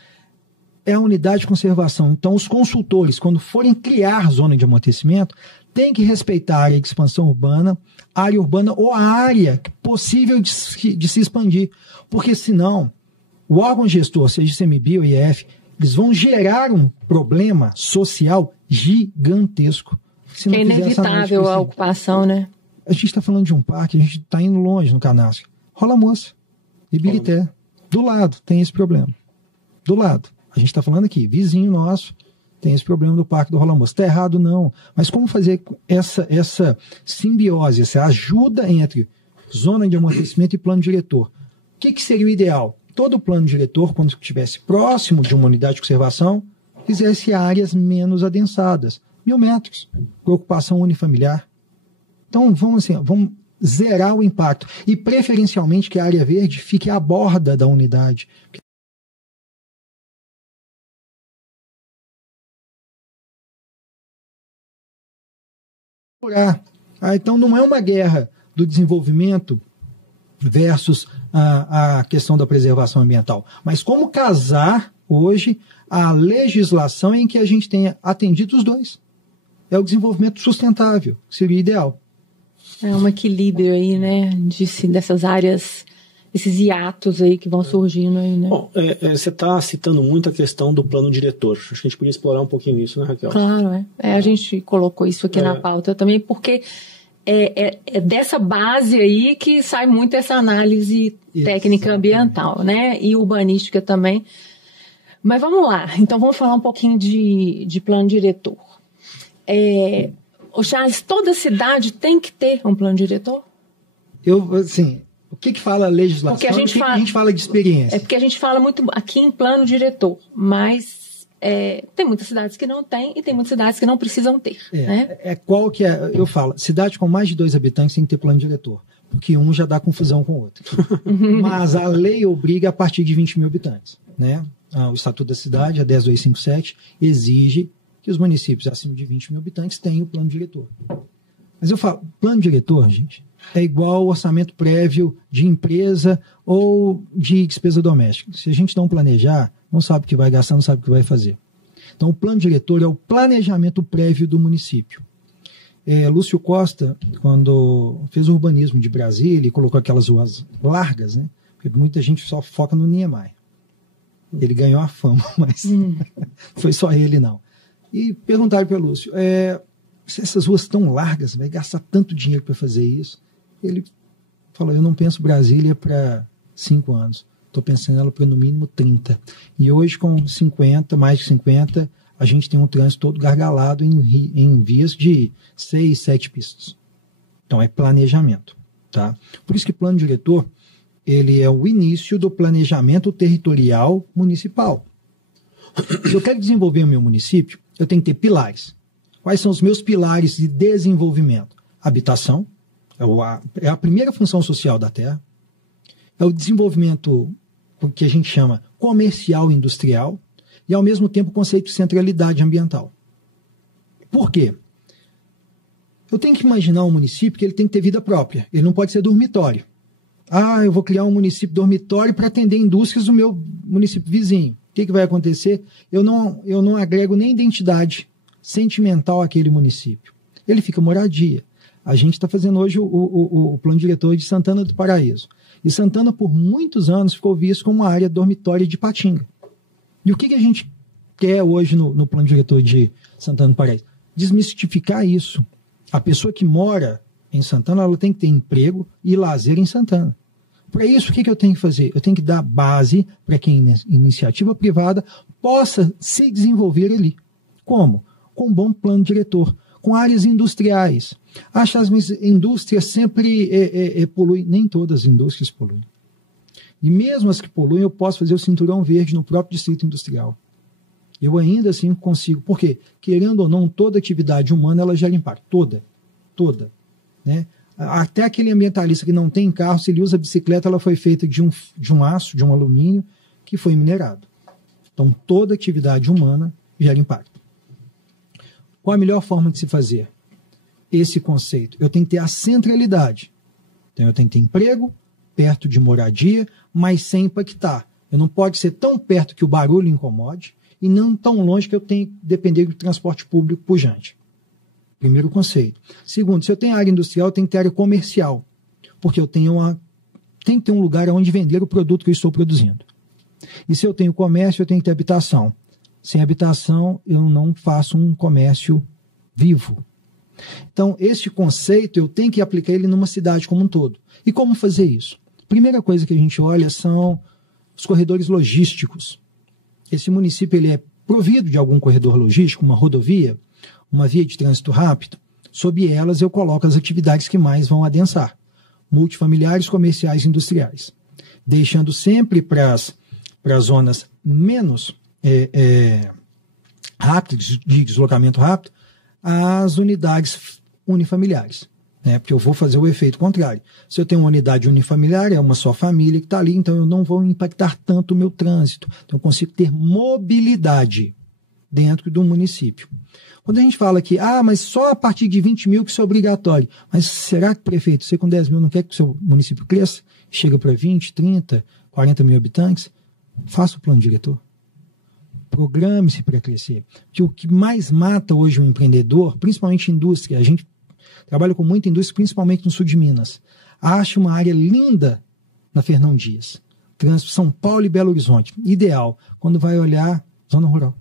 é a unidade de conservação. Então, os consultores, quando forem criar zona de amortecimento, têm que respeitar a área de expansão urbana, área urbana ou a área possível de se expandir. Porque, senão, o órgão gestor, seja ICMBio ou IEF, eles vão gerar um problema social gigantesco. É inevitável a ocupação, né? A gente está falando de um parque, a gente está indo longe no Canastra. Rola Moça, Ibirité. Do lado tem esse problema. Do lado. A gente está falando aqui, vizinho nosso tem esse problema do Parque do Rola Moça. Está errado, não. Mas como fazer essa simbiose, essa ajuda entre zona de amortecimento e plano diretor? O que seria o ideal? Todo plano diretor, quando estivesse próximo de uma unidade de conservação, fizesse áreas menos adensadas. 1.000 metros, por ocupação unifamiliar. Então, vamos zerar o impacto. E, preferencialmente, que a área verde fique à borda da unidade. Então, não é uma guerra do desenvolvimento versus a questão da preservação ambiental. Mas como casar, hoje, a legislação em que a gente tenha atendido os dois. É o desenvolvimento sustentável, que seria ideal. É um equilíbrio aí, né, dessas áreas, esses hiatos aí que vão surgindo aí, né? Bom, você está citando muito a questão do plano diretor. Acho que a gente podia explorar um pouquinho isso, né, Raquel? Claro, a gente colocou isso aqui na pauta também, porque é dessa base aí que sai muito essa análise técnica ambiental, né, e urbanística também. Mas vamos lá, então vamos falar um pouquinho de plano diretor. Charles, toda cidade tem que ter um plano diretor? O que fala a legislação? Porque a gente fala de experiência? É porque a gente fala muito aqui em plano diretor, mas tem muitas cidades que não tem e tem muitas cidades que não precisam ter. Né? Eu falo, cidade com mais de 2 habitantes tem que ter plano diretor, porque um já dá confusão com o outro. Mas a lei obriga a partir de 20 mil habitantes. Né? O Estatuto da Cidade, a 10257, exige que os municípios acima de 20 mil habitantes tenham o plano diretor. Mas eu falo, plano diretor, gente, é igual ao orçamento prévio de empresa ou de despesa doméstica. Se a gente não planejar, não sabe o que vai gastar, não sabe o que vai fazer. Então, o plano diretor é o planejamento prévio do município. Lúcio Costa, quando fez o urbanismo de Brasília, ele colocou aquelas ruas largas, né? Porque muita gente só foca no Niemeyer. Ele ganhou a fama, mas foi só ele, não. E perguntaram para o Lúcio, se essas ruas tão largas, vai gastar tanto dinheiro para fazer isso? Ele falou, eu não penso Brasília para 5 anos, estou pensando ela para no mínimo 30. E hoje com 50, mais de 50, a gente tem um trânsito todo gargalado em vias de 6, 7 pistas. Então é planejamento. Tá? Por isso que plano diretor, ele é o início do planejamento territorial municipal. Se eu quero desenvolver o meu município, eu tenho que ter pilares. Quais são os meus pilares de desenvolvimento? Habitação, é a primeira função social da terra. É o desenvolvimento que a gente chama comercial e industrial. E, ao mesmo tempo, o conceito de centralidade ambiental. Por quê? Eu tenho que imaginar um município que ele tem que ter vida própria. Ele não pode ser dormitório. Eu vou criar um município dormitório para atender indústrias do meu município vizinho. O que vai acontecer? Eu não agrego nem identidade sentimental àquele município. Ele fica moradia. A gente está fazendo hoje o plano diretor de Santana do Paraíso. E Santana, por muitos anos, ficou visto como uma área dormitória de Patinga. E o que a gente quer hoje no plano diretor de Santana do Paraíso? Desmistificar isso. A pessoa que mora em Santana, ela tem que ter emprego e lazer em Santana. Para isso, o que eu tenho que fazer? Eu tenho que dar base para que a iniciativa privada possa se desenvolver ali. Como? Com um bom plano diretor, com áreas industriais. Acho que as indústrias sempre poluem, nem todas as indústrias poluem. E mesmo as que poluem, eu posso fazer o cinturão verde no próprio distrito industrial. Eu ainda assim consigo, porque, querendo ou não, toda atividade humana ela gera impacto, toda. Né? Até aquele ambientalista que não tem carro, se ele usa bicicleta, ela foi feita de um aço, de um alumínio, que foi minerado. Então, toda atividade humana gera impacto. Qual a melhor forma de se fazer esse conceito? Eu tenho que ter a centralidade. Então, eu tenho que ter emprego, perto de moradia, mas sem impactar. Eu não pode ser tão perto que o barulho incomode e não tão longe que eu tenho que depender do transporte público pujante. Primeiro conceito. Segundo, se eu tenho área industrial, eu tenho que ter área comercial, porque eu tenho que ter um lugar onde vender o produto que eu estou produzindo. E se eu tenho comércio, eu tenho que ter habitação. Sem habitação, eu não faço um comércio vivo. Então, este conceito, eu tenho que aplicar ele numa cidade como um todo. E como fazer isso? Primeira coisa que a gente olha são os corredores logísticos. Esse município ele é provido de algum corredor logístico, uma rodovia, uma via de trânsito rápido. Sob elas, eu coloco as atividades que mais vão adensar. Multifamiliares, comerciais e industriais. Deixando sempre para as zonas menos rápidas, de deslocamento rápido, as unidades unifamiliares. Né? Porque eu vou fazer o efeito contrário. Se eu tenho uma unidade unifamiliar, é uma só família que está ali, então eu não vou impactar tanto o meu trânsito. Então eu consigo ter mobilidade dentro do município. Quando a gente fala que, mas só a partir de 20 mil que isso é obrigatório. Mas será que, prefeito, você com 10 mil não quer que o seu município cresça? Chega para 20, 30, 40 mil habitantes? Faça o plano diretor. Programe-se para crescer. Porque o que mais mata hoje o empreendedor, principalmente indústria, a gente trabalha com muita indústria, principalmente no sul de Minas. Acha uma área linda na Fernão Dias. Trânsito São Paulo e Belo Horizonte. Ideal. Quando vai olhar, zona rural.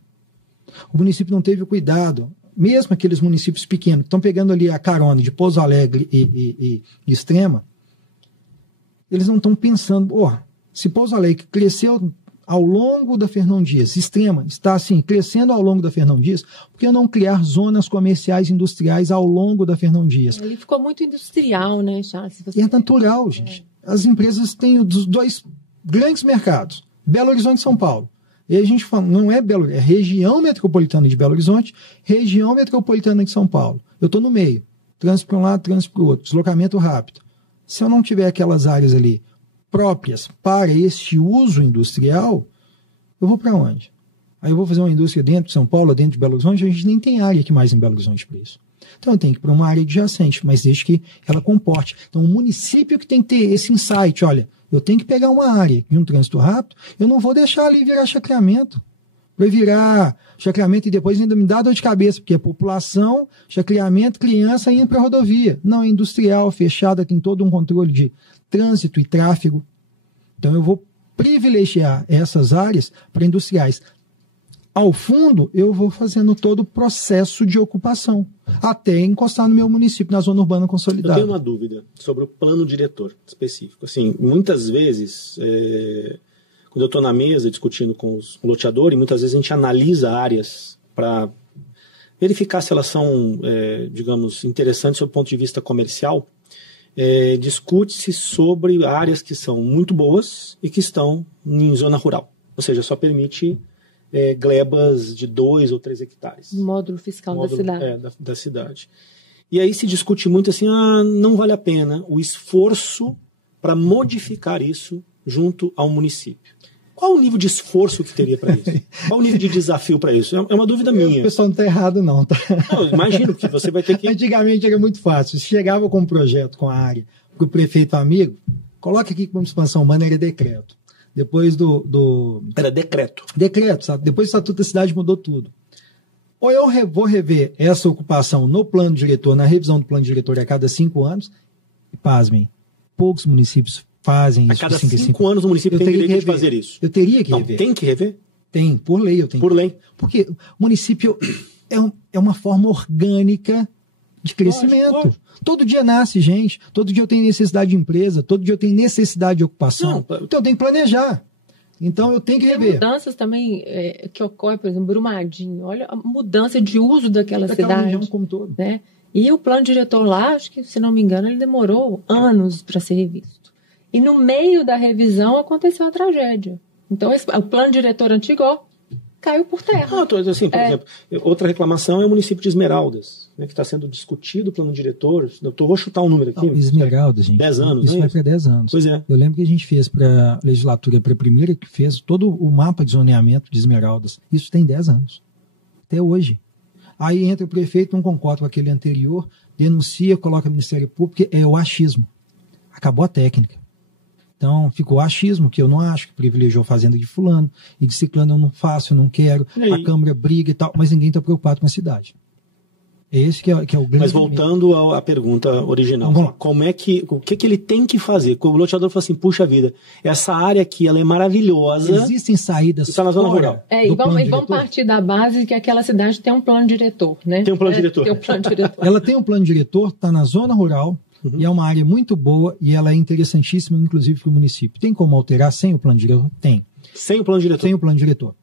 O município não teve o cuidado, mesmo aqueles municípios pequenos, que estão pegando ali a carona de Pouso Alegre e Extrema, eles não estão pensando, se Pouso Alegre cresceu ao longo da Fernão Dias, Extrema está assim, crescendo ao longo da Fernão Dias, por que não criar zonas comerciais e industriais ao longo da Fernão Dias? Ali ficou muito industrial, né, Charles? É natural, gente. As empresas têm os dois grandes mercados, Belo Horizonte e São Paulo. E a gente fala, não é Belo Horizonte, é região metropolitana de Belo Horizonte, região metropolitana de São Paulo. Eu estou no meio, trânsito para um lado, trânsito para o outro, deslocamento rápido. Se eu não tiver aquelas áreas ali próprias para este uso industrial, eu vou para onde? Aí eu vou fazer uma indústria dentro de São Paulo, dentro de Belo Horizonte, a gente nem tem área aqui mais em Belo Horizonte para isso. Então eu tenho que ir para uma área adjacente, mas desde que ela comporte. Então o município que tem que ter esse insight, olha, eu tenho que pegar uma área de um trânsito rápido, eu não vou deixar ali virar chacreamento. Vai virar chacreamento e depois ainda me dá dor de cabeça, porque é população, chacreamento, criança indo para a rodovia. Não, é industrial, fechada, tem todo um controle de trânsito e tráfego. Então eu vou privilegiar essas áreas para industriais. Ao fundo, eu vou fazendo todo o processo de ocupação, até encostar no meu município, na zona urbana consolidada. Eu tenho uma dúvida sobre o plano diretor específico. Assim, muitas vezes, quando eu estou na mesa discutindo com os loteadores, muitas vezes a gente analisa áreas para verificar se elas são, digamos, interessantes do ponto de vista comercial. Discute-se sobre áreas que são muito boas e que estão em zona rural. Ou seja, só permite glebas de 2 ou 3 hectares. Módulo fiscal da cidade. Da cidade. E aí se discute muito assim, não vale a pena o esforço para modificar isso junto ao município. Qual o nível de esforço que teria para isso? Qual o nível de desafio para isso? É uma dúvida minha. O pessoal não está errado, não. Tá? Não, imagino que você vai ter que... Antigamente era muito fácil. Se chegava com um projeto com a área, para o prefeito amigo, coloca aqui como expansão urbana, era decreto. Depois Era decreto. Decreto, sabe? Depois do Estatuto da Cidade mudou tudo. Ou eu vou rever essa ocupação no plano diretor, na revisão do plano diretor a cada 5 anos, e pasmem, poucos municípios fazem isso. A cada 5 anos o município tem direito de fazer isso. Eu teria que rever. Tem que rever? Tem, por lei eu tenho. Por lei. Porque o município é uma forma orgânica de crescimento. Lógico. Todo dia nasce gente, todo dia eu tenho necessidade de empresa, todo dia eu tenho necessidade de ocupação. Então eu tenho que planejar. Então eu tenho que rever. Tem mudanças também que ocorrem, por exemplo, Brumadinho. Olha a mudança de uso daquela cidade. Região como todo. Né? E o plano diretor lá, acho que, se não me engano, ele demorou anos para ser revisto. E no meio da revisão aconteceu a tragédia. Então o plano diretor antigo caiu por terra. Assim, por exemplo, outra reclamação é o município de Esmeraldas, né, que está sendo discutido o plano diretor. Vou chutar um número aqui. Esmeraldas, gente. 10 anos, isso vai para 10 anos. Pois é. Eu lembro que a gente fez para a legislatura, para a primeira, que fez todo o mapa de zoneamento de Esmeraldas. Isso tem 10 anos. Até hoje. Aí entra o prefeito, não concorda com aquele anterior, denuncia, coloca o Ministério Público, é o achismo. Acabou a técnica. Então, ficou o achismo, que eu não acho, que privilegiou a fazenda de fulano, e de ciclano eu não faço, eu não quero, a Câmara briga e tal, mas ninguém está preocupado com a cidade. Esse que é o grande... Mas voltando à pergunta original, o que ele tem que fazer? O loteador fala assim, puxa vida, essa área aqui ela é maravilhosa. Existem saídas está na zona rural. E vamos partir da base que aquela cidade tem um plano diretor, né? Tem um plano diretor. Tem um plano diretor. Ela tem um plano diretor, está na zona rural, e é uma área muito boa e ela é interessantíssima, inclusive, para o município. Tem como alterar sem o plano diretor? Tem. Sem o plano diretor? Sem o plano diretor.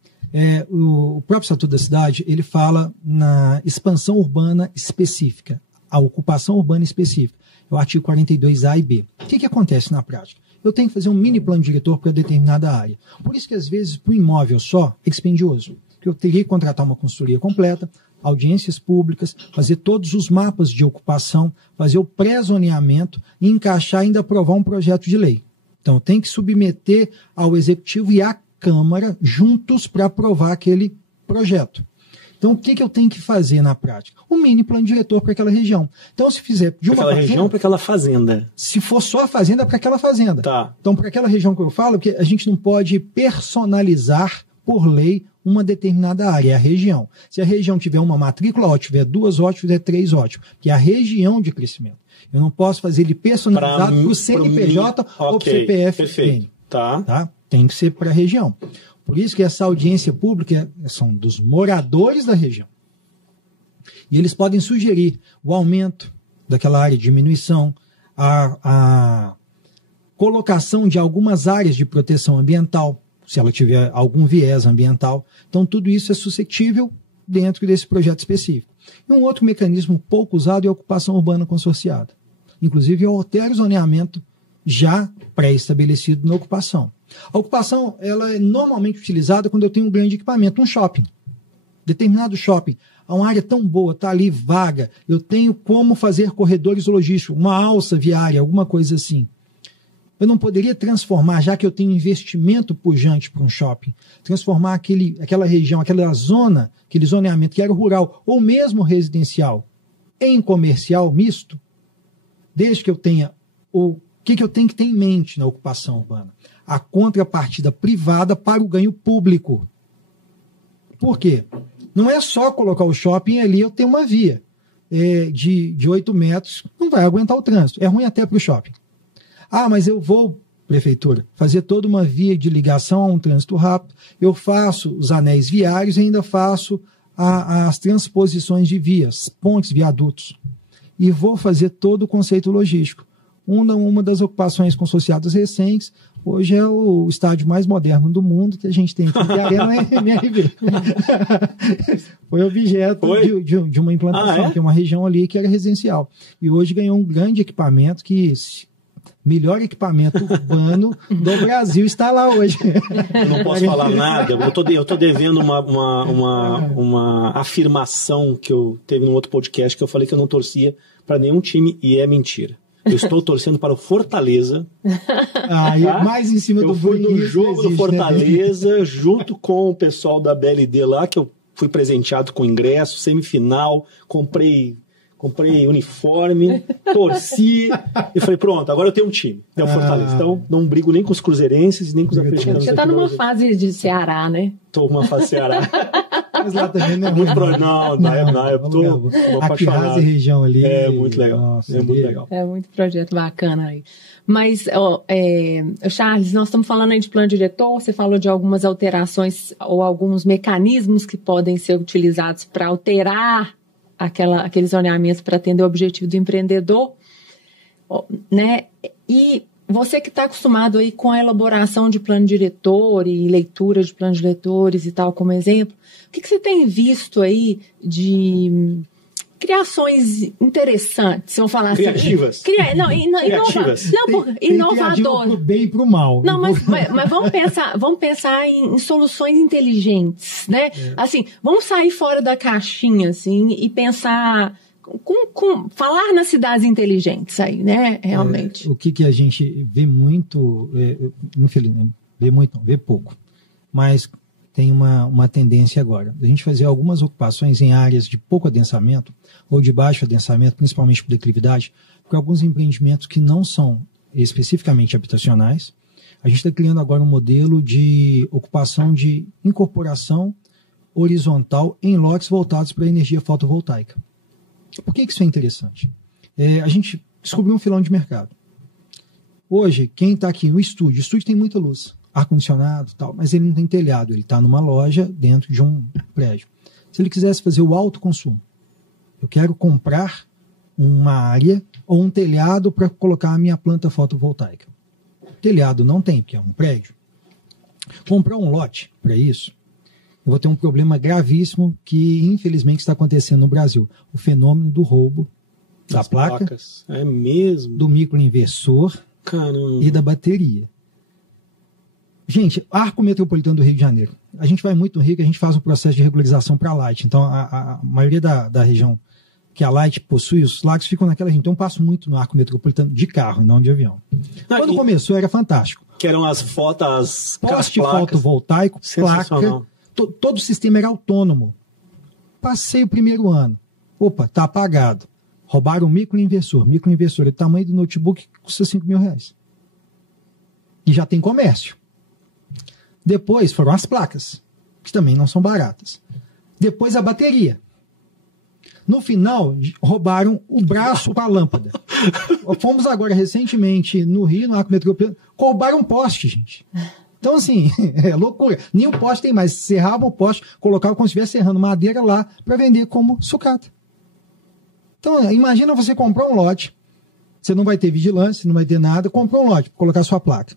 O próprio Estatuto da Cidade, ele fala na expansão urbana específica, a ocupação urbana específica. É o artigo 42A e B. O que acontece na prática? Eu tenho que fazer um mini plano diretor para determinada área. Por isso que, às vezes, para o imóvel só, é dispendioso. Porque eu teria que contratar uma consultoria completa, audiências públicas, fazer todos os mapas de ocupação, fazer o pré-zoneamento e encaixar e ainda aprovar um projeto de lei. Então, tem que submeter ao Executivo e à Câmara juntos para aprovar aquele projeto. Então, o que eu tenho que fazer na prática? Um mini plano diretor para aquela região. Então, se fizer de uma fazenda, região para aquela fazenda. Se for só a fazenda, para aquela fazenda. Tá. Então, para aquela região que eu falo, porque a gente não pode personalizar por lei uma determinada área, é a região. Se a região tiver uma matrícula, ótimo, tiver 2, ótimo, tiver 3, ótimo, que é a região de crescimento. Eu não posso fazer ele personalizado para o CNPJ ou para o CPF. Perfeito. Tá? Tem que ser para a região. Por isso que essa audiência pública são dos moradores da região. E eles podem sugerir o aumento daquela área, diminuição, a colocação de algumas áreas de proteção ambiental, se ela tiver algum viés ambiental. Então, tudo isso é suscetível dentro desse projeto específico. E um outro mecanismo pouco usado é a ocupação urbana consorciada. Inclusive, eu altero o zoneamento já pré-estabelecido na ocupação. A ocupação ela é normalmente utilizada quando eu tenho um grande equipamento, um shopping. Determinado shopping, uma área tão boa, está ali vaga, eu tenho como fazer corredores logísticos, uma alça viária, alguma coisa assim. Eu não poderia transformar, já que eu tenho investimento pujante para um shopping, transformar aquela região, aquela zona, aquele zoneamento que era rural, ou mesmo residencial, em comercial misto, desde que eu tenha o que eu tenho que ter em mente na ocupação urbana? A contrapartida privada para o ganho público. Por quê? Não é só colocar o shopping ali, eu tenho uma via de 8 metros, não vai aguentar o trânsito. É ruim até para o shopping. Ah, mas eu vou, prefeitura, fazer toda uma via de ligação a um trânsito rápido, eu faço os anéis viários e ainda faço as transposições de vias, pontes, viadutos. E vou fazer todo o conceito logístico. Uma das ocupações consorciadas recentes, hoje é o estádio mais moderno do mundo que a gente tem aqui, que é a Arena MRV. Foi objeto de uma implantação, que é uma região ali que era residencial. E hoje ganhou um grande equipamento melhor equipamento urbano do Brasil está lá hoje. Eu não posso falar nada, eu tô devendo uma afirmação que eu teve num outro podcast que eu falei que eu não torcia para nenhum time e é mentira. Eu estou torcendo para o Fortaleza. Mais em cima do fui no jogo do Fortaleza, junto com o pessoal da BLD lá, que eu fui presenteado com ingresso, semifinal, comprei uniforme, torci e falei, pronto, agora eu tenho um time. É o Fortaleza. Então, não brigo nem com os cruzeirenses, nem com os africanos. Você está numa fase de Ceará, né? Estou numa fase de Ceará. Mas lá também não é muito eu tô apaixonado. A região ali. É muito legal. Nossa, muito legal. É muito projeto bacana aí. Mas, Charles, nós estamos falando aí de plano diretor, você falou de algumas alterações ou alguns mecanismos que podem ser utilizados para alterar aqueles zoneamentos para atender o objetivo do empreendedor, né? E você que está acostumado aí com a elaboração de plano diretor e leitura de planos diretores e tal, como exemplo, o que você tem visto aí de criações interessantes, vamos falar criativas. assim. Criativas. Inovadoras. Pro bem e pro mal. Não, mas vamos pensar em soluções inteligentes, né? Assim, vamos sair fora da caixinha, assim, e pensar falar nas cidades inteligentes aí, né? Realmente. O que a gente vê muito, infelizmente, vê pouco, mas tem uma tendência agora. A gente fazer algumas ocupações em áreas de pouco adensamento ou de baixo adensamento, principalmente por declividade, por alguns empreendimentos que não são especificamente habitacionais. A gente está criando agora um modelo de ocupação de incorporação horizontal em lotes voltados para a energia fotovoltaica. Por que isso é interessante? A gente descobriu um filão de mercado. Hoje, quem está aqui no estúdio, o estúdio tem muita luz, ar-condicionado e tal, mas ele não tem telhado, ele está numa loja dentro de um prédio. Se ele quisesse fazer o autoconsumo, eu quero comprar uma área ou um telhado para colocar a minha planta fotovoltaica. Telhado não tem, porque é um prédio. Comprar um lote para isso, eu vou ter um problema gravíssimo que, infelizmente, está acontecendo no Brasil. O fenômeno do roubo da placa, placas. É mesmo? Do microinversor. Caramba. E da bateria. Gente, Arco Metropolitano do Rio de Janeiro. A gente vai muito no Rio, que a gente faz um processo de regularização para a Light. Então, a maioria da região que a Light possui, os lagos ficam naquela região. Então, eu passo muito no Arco Metropolitano de carro, não de avião. Quando começou, era fantástico. Que eram as fotos, poste fotovoltaico, placa, todo o sistema era autônomo. Passei o primeiro ano. Opa, tá apagado. Roubaram o microinversor. Microinversor é o tamanho do notebook, custa R$5.000. E já tem comércio. Depois foram as placas, que também não são baratas. Depois a bateria. No final, roubaram o braço com a lâmpada. Fomos agora, recentemente, no Rio, no Arco Metropolitano, roubaram um poste, gente. Então, assim, é loucura. Nem o poste tem mais. Serravam o poste, colocavam como se estivesse serrando madeira lá para vender como sucata. Então, imagina você comprar um lote, você não vai ter vigilância, não vai ter nada, comprou um lote para colocar sua placa.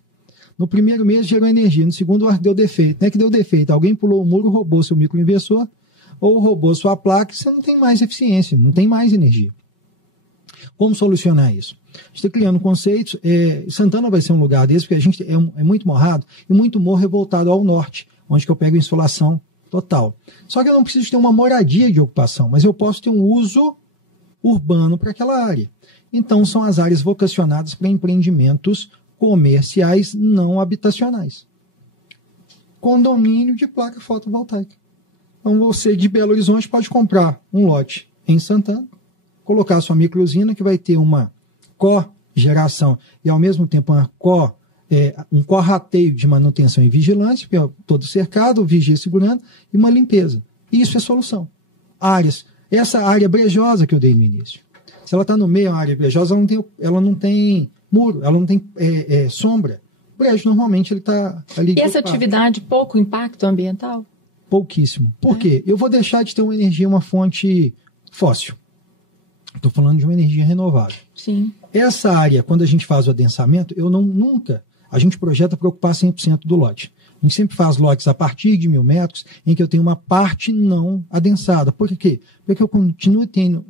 No primeiro mês gerou energia, no segundo deu defeito. Não é que deu defeito, alguém pulou o muro, roubou seu microinversor, ou roubou sua placa, você não tem mais eficiência, não tem mais energia. Como solucionar isso? A gente está criando conceitos. Santana vai ser um lugar desse, porque a gente é muito morrado e muito morro revoltado ao norte, onde que eu pego insolação total. Só que eu não preciso ter uma moradia de ocupação, mas eu posso ter um uso urbano para aquela área. Então, são as áreas vocacionadas para empreendimentos comerciais não habitacionais. Condomínio de placa fotovoltaica. Então, você de Belo Horizonte pode comprar um lote em Santana, colocar a sua microusina, que vai ter uma cogeração e, ao mesmo tempo, um corrateio de manutenção e vigilância, porque é todo cercado, vigia segurando, e uma limpeza. Isso é solução. Essa área brejosa que eu dei no início. Se ela está no meio da área brejosa, ela não tem muro, ela não tem sombra. O brejo, normalmente, ele está ali. E essa atividade, pouco impacto ambiental? Pouquíssimo. Por quê? Eu vou deixar de ter uma energia, uma fonte fóssil. Estou falando de uma energia renovável. Sim. Essa área, quando a gente faz o adensamento, a gente projeta para ocupar 100% do lote. A gente sempre faz lotes a partir de 1.000 metros, em que eu tenho uma parte não adensada. Por quê? Porque eu continuo tendo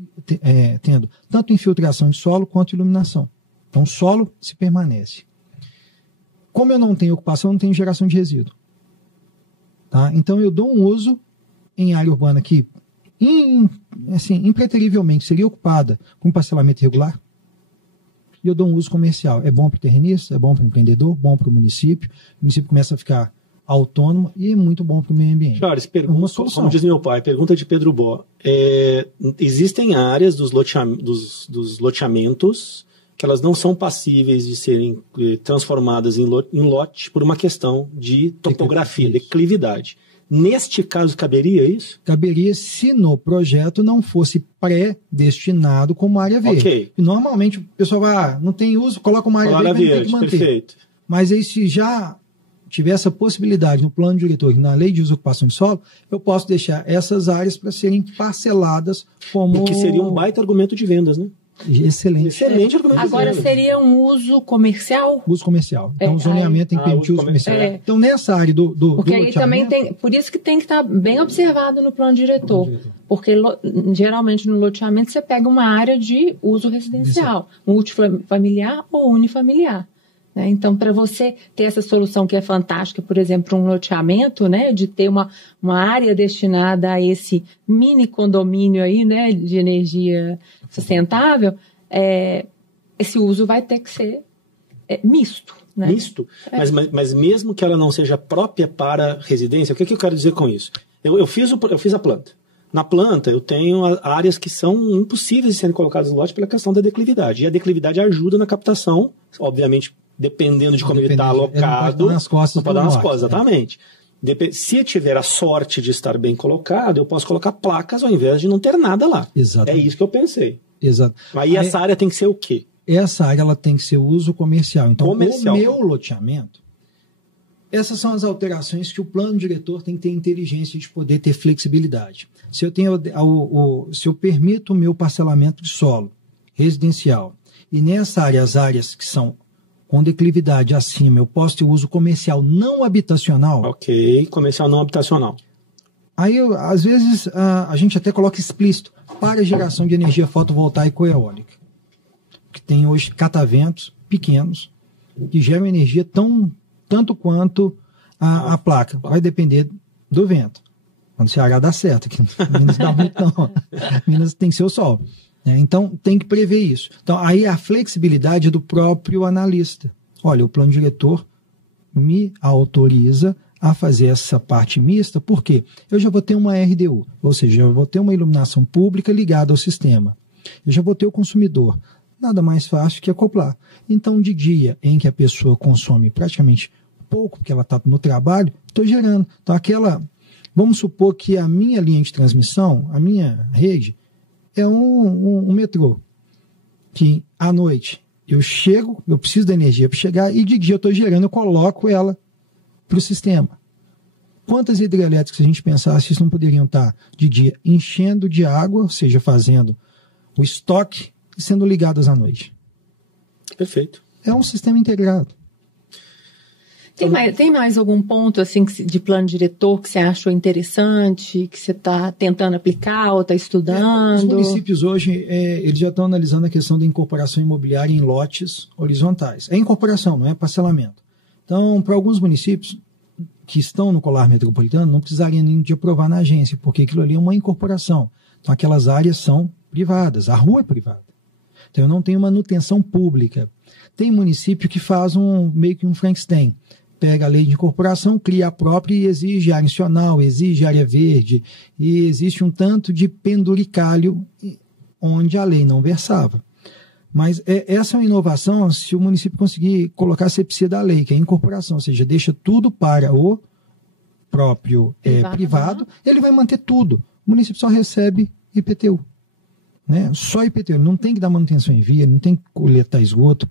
tanto infiltração de solo quanto iluminação. Então, o solo se permanece. Como eu não tenho ocupação, eu não tenho geração de resíduo. Tá? Então, eu dou um uso em área urbana que, impreterivelmente, seria ocupada com parcelamento irregular, e eu dou um uso comercial. É bom para o terrenista, é bom para o empreendedor, bom para o município começa a ficar autônomo e é muito bom para o meio ambiente. Charles, como diz meu pai, pergunta de Pedro Bó. Existem áreas dos loteamentos que elas não são passíveis de serem transformadas em lote por uma questão de topografia, declividade. Neste caso, caberia isso? Caberia se no projeto não fosse pré-destinado como área verde. Okay. E normalmente o pessoal vai, não tem uso, coloca uma área verde, tem que manter. Perfeito. Mas aí se já tiver essa possibilidade no plano diretor e na lei de uso e ocupação de solo, eu posso deixar essas áreas para serem parceladas como... O que seria um baita argumento de vendas, né? Excelente argumento. Agora seria um uso comercial? Uso comercial. Então, o zoneamento tem que permitir uso comercial. Então, nessa área do porque aí também tem... Por isso que tem que estar bem observado no plano diretor. Porque, geralmente, no loteamento, você pega uma área de uso residencial, multifamiliar ou unifamiliar. Né? Então, para você ter essa solução que é fantástica, por exemplo, um loteamento, né, de ter uma área destinada a esse mini condomínio aí, né, de energia sustentável, esse uso vai ter que ser misto. Né? Misto? Mas mesmo que ela não seja própria para residência, o que eu quero dizer com isso? Eu fiz a planta. Na planta, eu tenho áreas que são impossíveis de serem colocadas no lote pela questão da declividade. E a declividade ajuda na captação, obviamente, dependendo de como ele está alocado. Não pode dar nas costas. Exatamente. Se eu tiver a sorte de estar bem colocado, eu posso colocar placas ao invés de não ter nada lá. Exatamente. É isso que eu pensei. Exato. Aí essa área tem que ser o quê? Essa área ela tem que ser uso comercial. Então, o meu loteamento, essas são as alterações que o plano diretor tem que ter inteligência de poder ter flexibilidade. Se eu permito o meu parcelamento de solo residencial e nessa área, as áreas que são com declividade acima, eu posso ter uso comercial não habitacional. Ok, comercial não habitacional. Aí, às vezes, a gente até coloca explícito para geração de energia fotovoltaica ou eólica. Que tem hoje cataventos pequenos que geram energia tanto quanto a placa. Vai depender do vento. Quando o Ceará dá certo, que Minas dá muito não. Minas tem que ser o sol. Então, tem que prever isso. Então, aí a flexibilidade é do próprio analista. Olha, o plano diretor me autoriza a fazer essa parte mista, porque eu já vou ter uma RDU, ou seja, eu vou ter uma iluminação pública ligada ao sistema. Eu já vou ter o consumidor. Nada mais fácil que acoplar. Então, de dia em que a pessoa consome praticamente pouco, porque ela está no trabalho, estou gerando. Então, vamos supor que a minha linha de transmissão, a minha rede, é um metrô, que à noite eu chego, eu preciso da energia para chegar, e de dia eu estou gerando, eu coloco ela para o sistema. Quantas hidrelétricas, se a gente pensasse, isso não poderiam estar de dia enchendo de água, ou seja, fazendo o estoque e sendo ligadas à noite? Perfeito. É um sistema integrado. Tem mais algum ponto assim de plano diretor que você achou interessante, que você está tentando aplicar ou está estudando? Os municípios hoje eles já estão analisando a questão da incorporação imobiliária em lotes horizontais. É incorporação, não é parcelamento. Então, para alguns municípios que estão no colar metropolitano, não precisariam nem de aprovar na agência, porque aquilo ali é uma incorporação. Então, aquelas áreas são privadas, a rua é privada. Então, eu não tenho manutenção pública. Tem município que faz meio que um Frankenstein. Pega a lei de incorporação, cria a própria e exige área nacional, exige área verde, e existe um tanto de penduricalho onde a lei não versava. Mas essa é uma inovação se o município conseguir colocar a sepsia da lei, que é a incorporação, ou seja, deixa tudo para o próprio privado, ele vai manter tudo. O município só recebe IPTU. Né? Só IPTU, ele não tem que dar manutenção em via, não tem que coletar esgoto,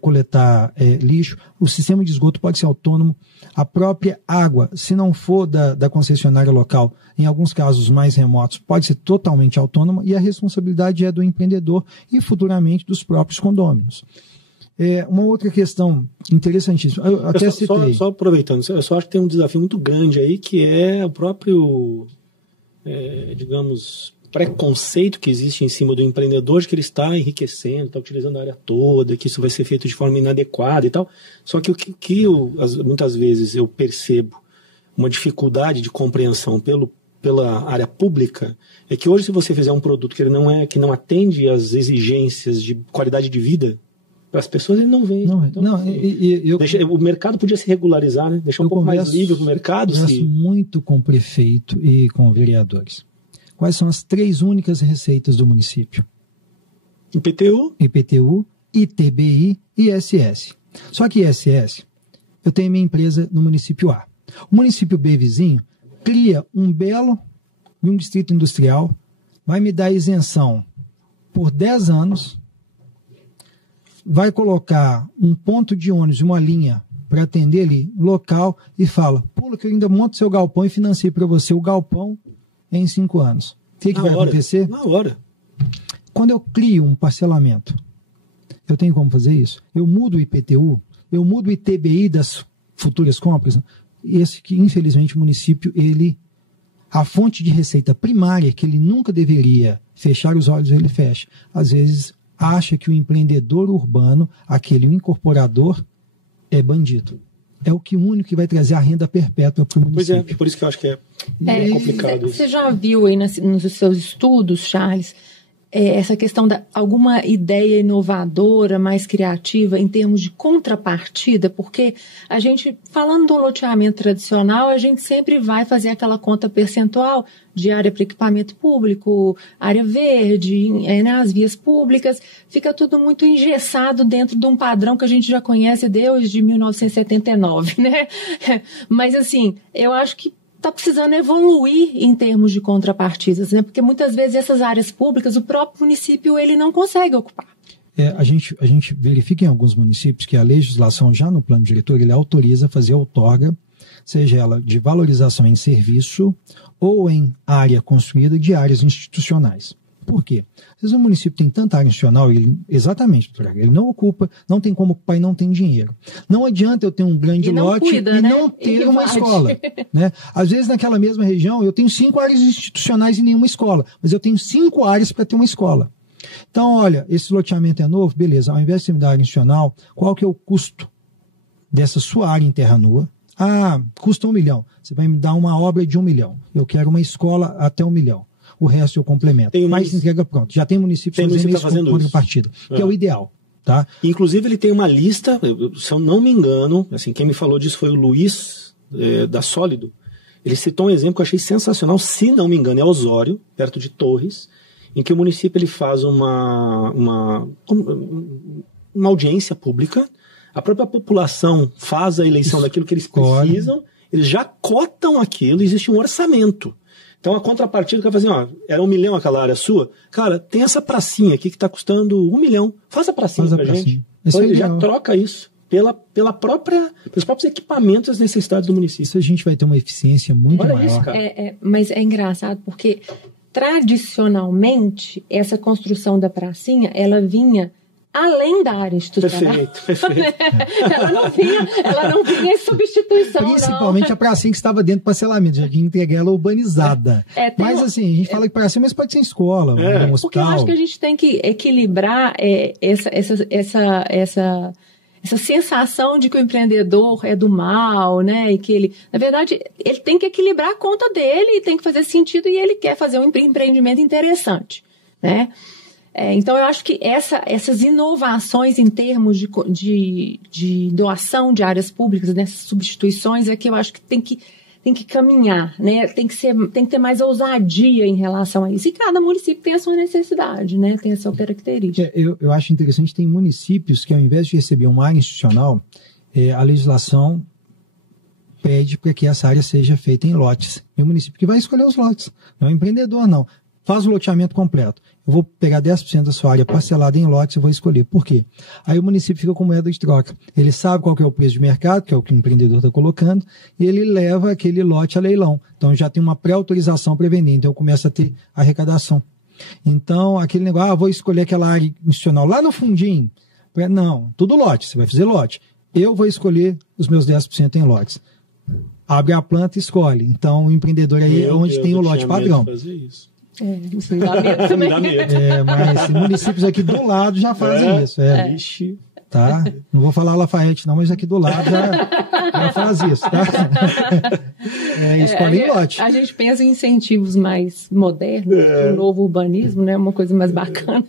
coletar lixo. O sistema de esgoto pode ser autônomo. A própria água, se não for da concessionária local, em alguns casos mais remotos, pode ser totalmente autônoma, e a responsabilidade é do empreendedor e futuramente dos próprios condôminos. Uma outra questão interessantíssima, eu até citei. Só aproveitando, eu só acho que tem um desafio muito grande aí, que é o próprio, digamos, preconceito que existe em cima do empreendedor, de que ele está enriquecendo, está utilizando a área toda, que isso vai ser feito de forma inadequada e tal. Só que muitas vezes eu percebo uma dificuldade de compreensão pela área pública, é que hoje, se você fizer um produto que não atende às exigências de qualidade de vida para as pessoas, ele não vende. O mercado podia se regularizar, né? Deixar um pouco mais livre para o mercado. Eu converso muito com o prefeito e com vereadores. Quais são as 3 únicas receitas do município? IPTU, ITBI e ISS. Só que ISS, eu tenho minha empresa no município A. O município B vizinho cria um distrito industrial, vai me dar isenção por 10 anos, vai colocar um ponto de ônibus, uma linha para atender ali local e fala, pula que eu ainda monto seu galpão e financio para você o galpão em 5 anos. O que vai acontecer? Na hora. Quando eu crio um parcelamento, eu tenho como fazer isso? Eu mudo o IPTU, eu mudo o ITBI das futuras compras. Esse que, infelizmente, o município, a fonte de receita primária, que ele nunca deveria fechar os olhos, ele fecha. Às vezes, acha que o empreendedor urbano, aquele incorporador, é bandido. É o único que vai trazer a renda perpétua para o município. Pois é, por isso que eu acho que é complicado isso. Você já viu aí nos seus estudos, Charles, essa questão de alguma ideia inovadora, mais criativa, em termos de contrapartida? Porque a gente, falando do loteamento tradicional, a gente sempre vai fazer aquela conta percentual de área para equipamento público, área verde, nas vias públicas, fica tudo muito engessado dentro de um padrão que a gente já conhece desde 1979, né? Mas, assim, eu acho que está precisando evoluir em termos de contrapartidas, né? Porque muitas vezes essas áreas públicas, o próprio município ele não consegue ocupar. A gente verifica em alguns municípios que a legislação já no plano diretor ele autoriza fazer outorga, seja ela de valorização em serviço ou em área construída de áreas institucionais. Por quê? Às vezes o município tem tanta área institucional, exatamente, ele não ocupa, não tem como ocupar e não tem dinheiro. Não adianta eu ter um grande lote e não ter uma escola. Né? Às vezes naquela mesma região eu tenho 5 áreas institucionais e nenhuma escola, mas eu tenho 5 áreas para ter uma escola. Então, olha, esse loteamento é novo, beleza, ao invés de você me dar área institucional, qual que é o custo dessa sua área em terra nua? Custa 1 milhão, você vai me dar uma obra de 1 milhão, eu quero uma escola até 1 milhão. O resto eu complemento. Mais entrega pronto. Já tem município fazendo isso com partida, que é o ideal. Tá? Inclusive, ele tem uma lista, se eu não me engano, assim, quem me falou disso foi o Luiz, da Sólido. Ele citou um exemplo que eu achei sensacional, se não me engano, é Osório, perto de Torres, em que o município ele faz uma audiência pública, a própria população faz a eleição daquilo que eles precisam, eles já cotam aquilo, existe um orçamento. Então a contrapartida que vai fazer, era 1 milhão aquela área sua, cara, tem essa pracinha aqui que está custando 1 milhão, faz a pracinha pra gente. Então ele já troca isso pelos próprios equipamentos e as necessidades do município. Isso a gente vai ter uma eficiência muito maior. Isso, cara. Mas é engraçado porque tradicionalmente essa construção da pracinha, ela vinha além da área institucional. Perfeito. ela não vinha em substituição, principalmente a pracinha que estava dentro do parcelamento, já tinha que entregar ela urbanizada. Mas assim, a gente fala que pracinha, mas pode ser escola, um hospital. Porque eu acho que a gente tem que equilibrar essa sensação de que o empreendedor é do mal, né? E que ele, na verdade, ele tem que equilibrar a conta dele e tem que fazer sentido e ele quer fazer um empreendimento interessante, né? Então, eu acho que essas inovações em termos de doação de áreas públicas, nessas substituições, é que eu acho que tem que caminhar, né? Tem que ter mais ousadia em relação a isso. E cada município tem a sua necessidade, né? Tem a sua característica. Eu acho interessante, tem municípios que, ao invés de receber uma área institucional, a legislação pede para que essa área seja feita em lotes. E o município que vai escolher os lotes, não é o empreendedor, não. Faz o loteamento completo. Eu vou pegar 10% da sua área parcelada em lotes e vou escolher. Por quê? Aí o município fica com moeda de troca. Ele sabe qual que é o preço de mercado, que é o que o empreendedor está colocando, e ele leva aquele lote a leilão. Então já tem uma pré-autorização para vender, então começa a ter arrecadação. Então, aquele negócio, vou escolher aquela área institucional lá no fundinho. Não, tudo lote, você vai fazer lote. Eu vou escolher os meus 10% em lotes. Abre a planta e escolhe. Então, o empreendedor aí é onde tem o lote padrão. Fazer isso. Isso me dá medo também. Mas municípios aqui do lado já fazem isso. Ixi. Tá? Não vou falar Lafayette não, mas aqui do lado já faz isso, tá? Escolhe lote. A gente pensa em incentivos mais modernos, o novo urbanismo, né? Uma coisa mais bacana.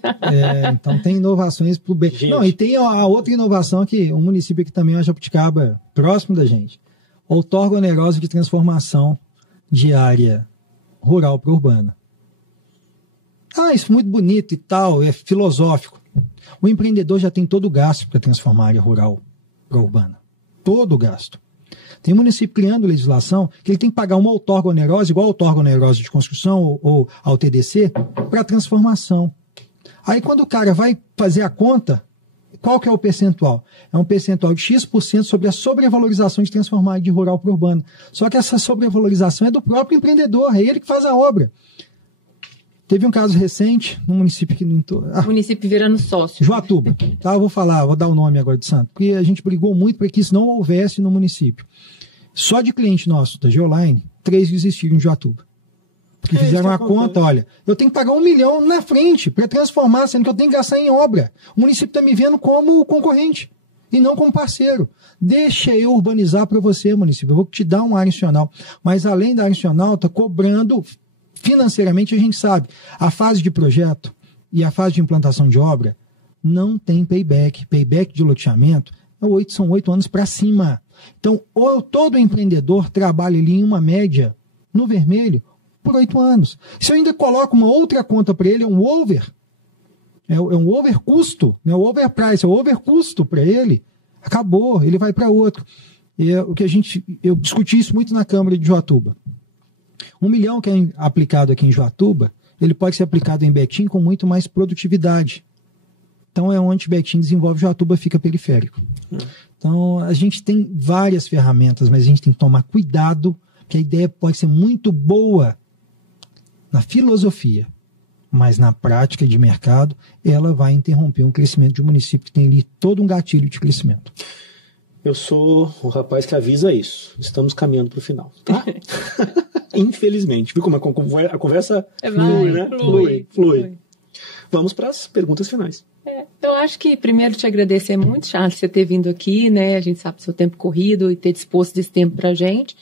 Então tem inovações pro bem. Gente. Não, e tem a outra inovação aqui, um município aqui também, a Jabuticaba, próximo da gente. Outorga onerosa de transformação de área rural para urbana. Isso é muito bonito e tal, é filosófico. O empreendedor já tem todo o gasto para transformar a área rural para urbana. Todo o gasto. Tem município criando legislação que ele tem que pagar uma outorga onerosa, igual a outorga onerosa de construção ou ao TDC, para transformação. Aí quando o cara vai fazer a conta, qual que é o percentual? É um percentual de X% sobre a sobrevalorização de transformar de rural para urbano. Só que essa sobrevalorização é do próprio empreendedor, é ele que faz a obra. Teve um caso recente no município aqui no entorno. Município virando sócio. Joatuba. Tá, eu vou dar o nome agora de santo, porque a gente brigou muito para que isso não houvesse no município. Só de cliente nosso da Geoline, 3 desistiram em Joatuba. Porque fizeram a conta, olha, eu tenho que pagar 1 milhão na frente para transformar, sendo que eu tenho que gastar em obra. O município está me vendo como concorrente e não como parceiro. Deixa eu urbanizar para você, município. Eu vou te dar uma área institucional. Mas além da área institucional, está cobrando financeiramente, a gente sabe, a fase de projeto e a fase de implantação de obra não tem payback. Payback de loteamento são 8 anos para cima. Então, todo empreendedor trabalha ali em uma média no vermelho por 8 anos. Se eu ainda coloco uma outra conta para ele, é um over. É um over custo, não é over price, é um over custo para ele. Acabou, ele vai para outro. Eu discuti isso muito na Câmara de Joatuba. 1 milhão que é aplicado aqui em Joatuba, ele pode ser aplicado em Betim com muito mais produtividade. Então é onde Betim desenvolve, Joatuba fica periférico. Então a gente tem várias ferramentas, mas a gente tem que tomar cuidado, que a ideia pode ser muito boa na filosofia, mas na prática de mercado, ela vai interromper um crescimento de um município que tem ali todo um gatilho de crescimento. Eu sou o rapaz que avisa isso. Estamos caminhando para o final, tá? Infelizmente. Viu como a conversa flui, né? Flui. Vamos para as perguntas finais. Eu acho que primeiro te agradecer muito, Charles, você ter vindo aqui, né? A gente sabe do seu tempo corrido e ter disposto esse tempo para a gente.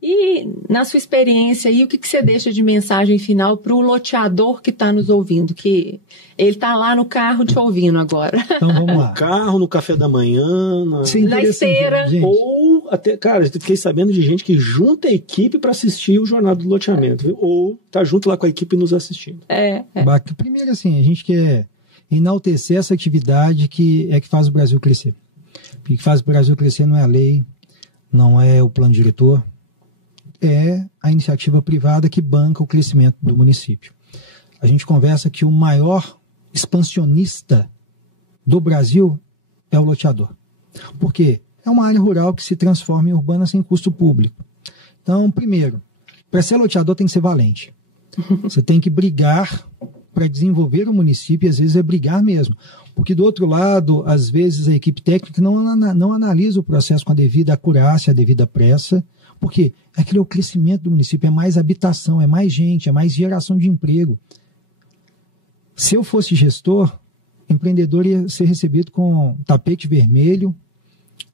E na sua experiência aí, o que você deixa de mensagem final para o loteador que está nos ouvindo? Que ele está lá no carro te ouvindo agora. Então vamos lá. No carro, no café da manhã, na esteira. Ou até, cara, eu fiquei sabendo de gente que junta a equipe para assistir o Jornada do Loteamento. Viu? Ou tá junto lá com a equipe nos assistindo. Primeiro, assim, a gente quer enaltecer essa atividade que faz o Brasil crescer. O que faz o Brasil crescer não é a lei, não é o plano diretor, é a iniciativa privada que banca o crescimento do município. A gente conversa que o maior expansionista do Brasil é o loteador. Por quê? É uma área rural que se transforma em urbana sem custo público. Então, primeiro, para ser loteador tem que ser valente. Você tem que brigar para desenvolver o município, e às vezes é brigar mesmo. Porque do outro lado, às vezes a equipe técnica não analisa o processo com a devida acurácia, a devida pressa. Porque aquele é o crescimento do município, é mais habitação, é mais gente, é mais geração de emprego. Se eu fosse gestor, o empreendedor ia ser recebido com tapete vermelho,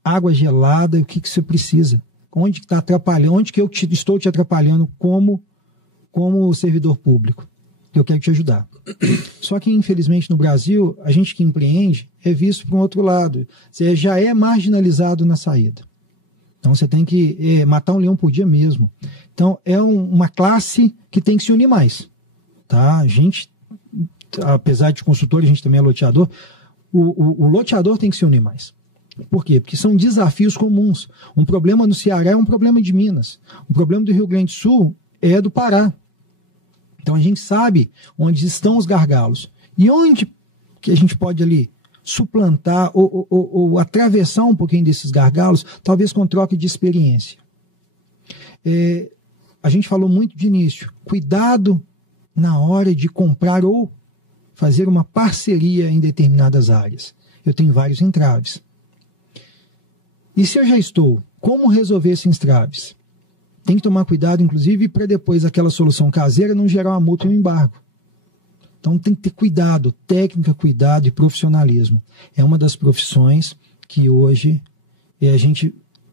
água gelada, o que você precisa? Onde que está atrapalhando? Onde que eu estou te atrapalhando como servidor público? Eu quero te ajudar. Só que, infelizmente, no Brasil, a gente que empreende é visto por um outro lado. Você já é marginalizado na saída. Então você tem que matar um leão por dia mesmo. Então é uma classe que tem que se unir mais. Tá? A gente, apesar de consultor, a gente também é loteador. O loteador tem que se unir mais. Por quê? Porque são desafios comuns. Um problema no Ceará é um problema de Minas. Um problema do Rio Grande do Sul é do Pará. Então a gente sabe onde estão os gargalos. E onde que a gente pode ali suplantar ou atravessar um pouquinho desses gargalos, talvez com troca de experiência. A gente falou muito de início, cuidado na hora de comprar ou fazer uma parceria em determinadas áreas. Eu tenho vários entraves. E se eu já estou, como resolver esses entraves? Tem que tomar cuidado, inclusive, para depois aquela solução caseira não gerar uma multa e um embargo. Então tem que ter cuidado, técnica, cuidado e profissionalismo. É uma das profissões que hoje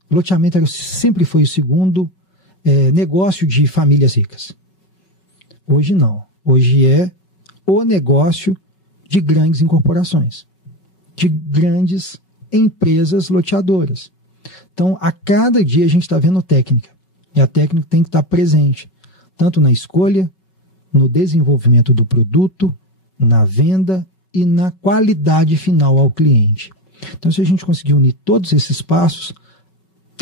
loteamento sempre foi o segundo negócio de famílias ricas. Hoje não. Hoje é o negócio de grandes incorporações, de grandes empresas loteadoras. Então, a cada dia a gente está vendo técnica. E a técnica tem que estar presente, tanto na escolha, no desenvolvimento do produto, na venda e na qualidade final ao cliente. Então, se a gente conseguir unir todos esses passos,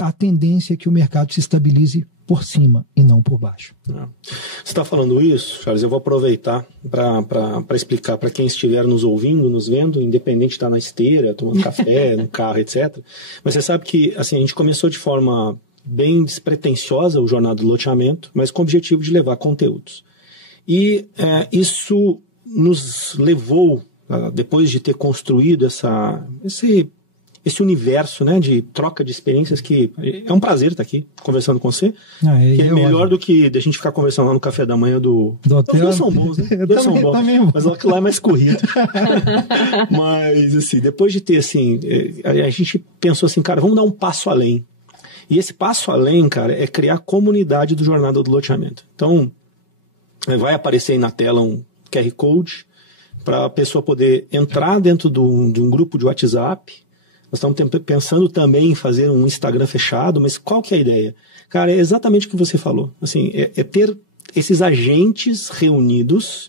a tendência é que o mercado se estabilize por cima e não por baixo. Você está falando isso, Charles, eu vou aproveitar para explicar para quem estiver nos ouvindo, nos vendo, independente de estar na esteira, tomando café, no carro, etc. Mas você sabe que assim, a gente começou de forma bem despretensiosa o Jornada do Loteamento, mas com o objetivo de levar conteúdos. E isso nos levou, depois de ter construído esse universo, né, de troca de experiências, que é um prazer estar aqui conversando com você. Que é melhor do que a gente ficar conversando lá no café da manhã do hotel. Dois são bons, né? Dois são bons. Mas lá é mais corrido. Mas, assim, depois de ter, assim, a gente pensou assim, cara, vamos dar um passo além. E esse passo além, cara, é criar a comunidade do Jornada do Loteamento. Então, vai aparecer aí na tela um QR Code para a pessoa poder entrar dentro de um grupo de WhatsApp. Nós estamos pensando também em fazer um Instagram fechado, mas qual que é a ideia? Cara, é exatamente o que você falou. Assim, é ter esses agentes reunidos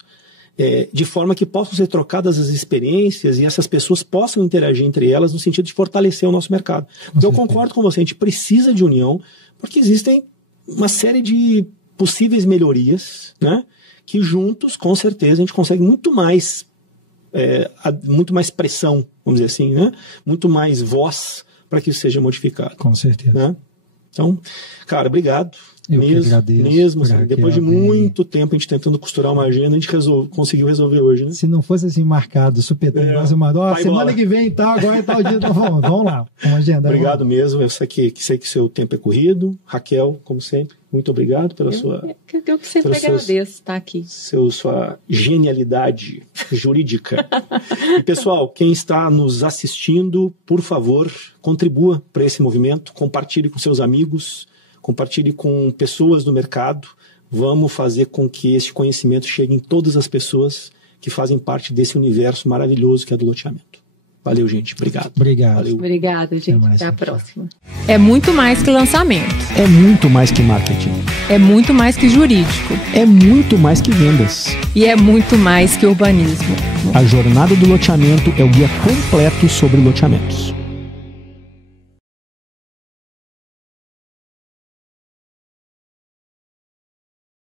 de forma que possam ser trocadas as experiências e essas pessoas possam interagir entre elas no sentido de fortalecer o nosso mercado. Então, eu concordo com você, a gente precisa de união, porque existem uma série de possíveis melhorias, né, que juntos, com certeza, a gente consegue muito mais pressão, vamos dizer assim, né, muito mais voz para que isso seja modificado. Com certeza. Né? Então, cara, obrigado. Eu que agradeço. Mesmo assim, depois de muito tempo a gente tentando costurar uma agenda, a gente conseguiu resolver hoje, né? Se não fosse assim marcado, supetão, semana que vem e tal, agora é tal dia, então vamos lá, vamos agendar. Obrigado mesmo, eu sei que seu tempo é corrido. Raquel, como sempre, muito obrigado pela sua... Eu que sempre agradeço estar aqui. Sua genialidade jurídica. E pessoal, quem está nos assistindo, por favor, contribua para esse movimento, compartilhe com seus amigos, compartilhe com pessoas do mercado. Vamos fazer com que esse conhecimento chegue em todas as pessoas que fazem parte desse universo maravilhoso que é do loteamento. Valeu, gente. Obrigado. Valeu. Obrigada, gente. Até a próxima. É muito mais que lançamento. É muito mais que marketing. É muito mais que jurídico. É muito mais que vendas. E é muito mais que urbanismo. A Jornada do Loteamento é o guia completo sobre loteamentos.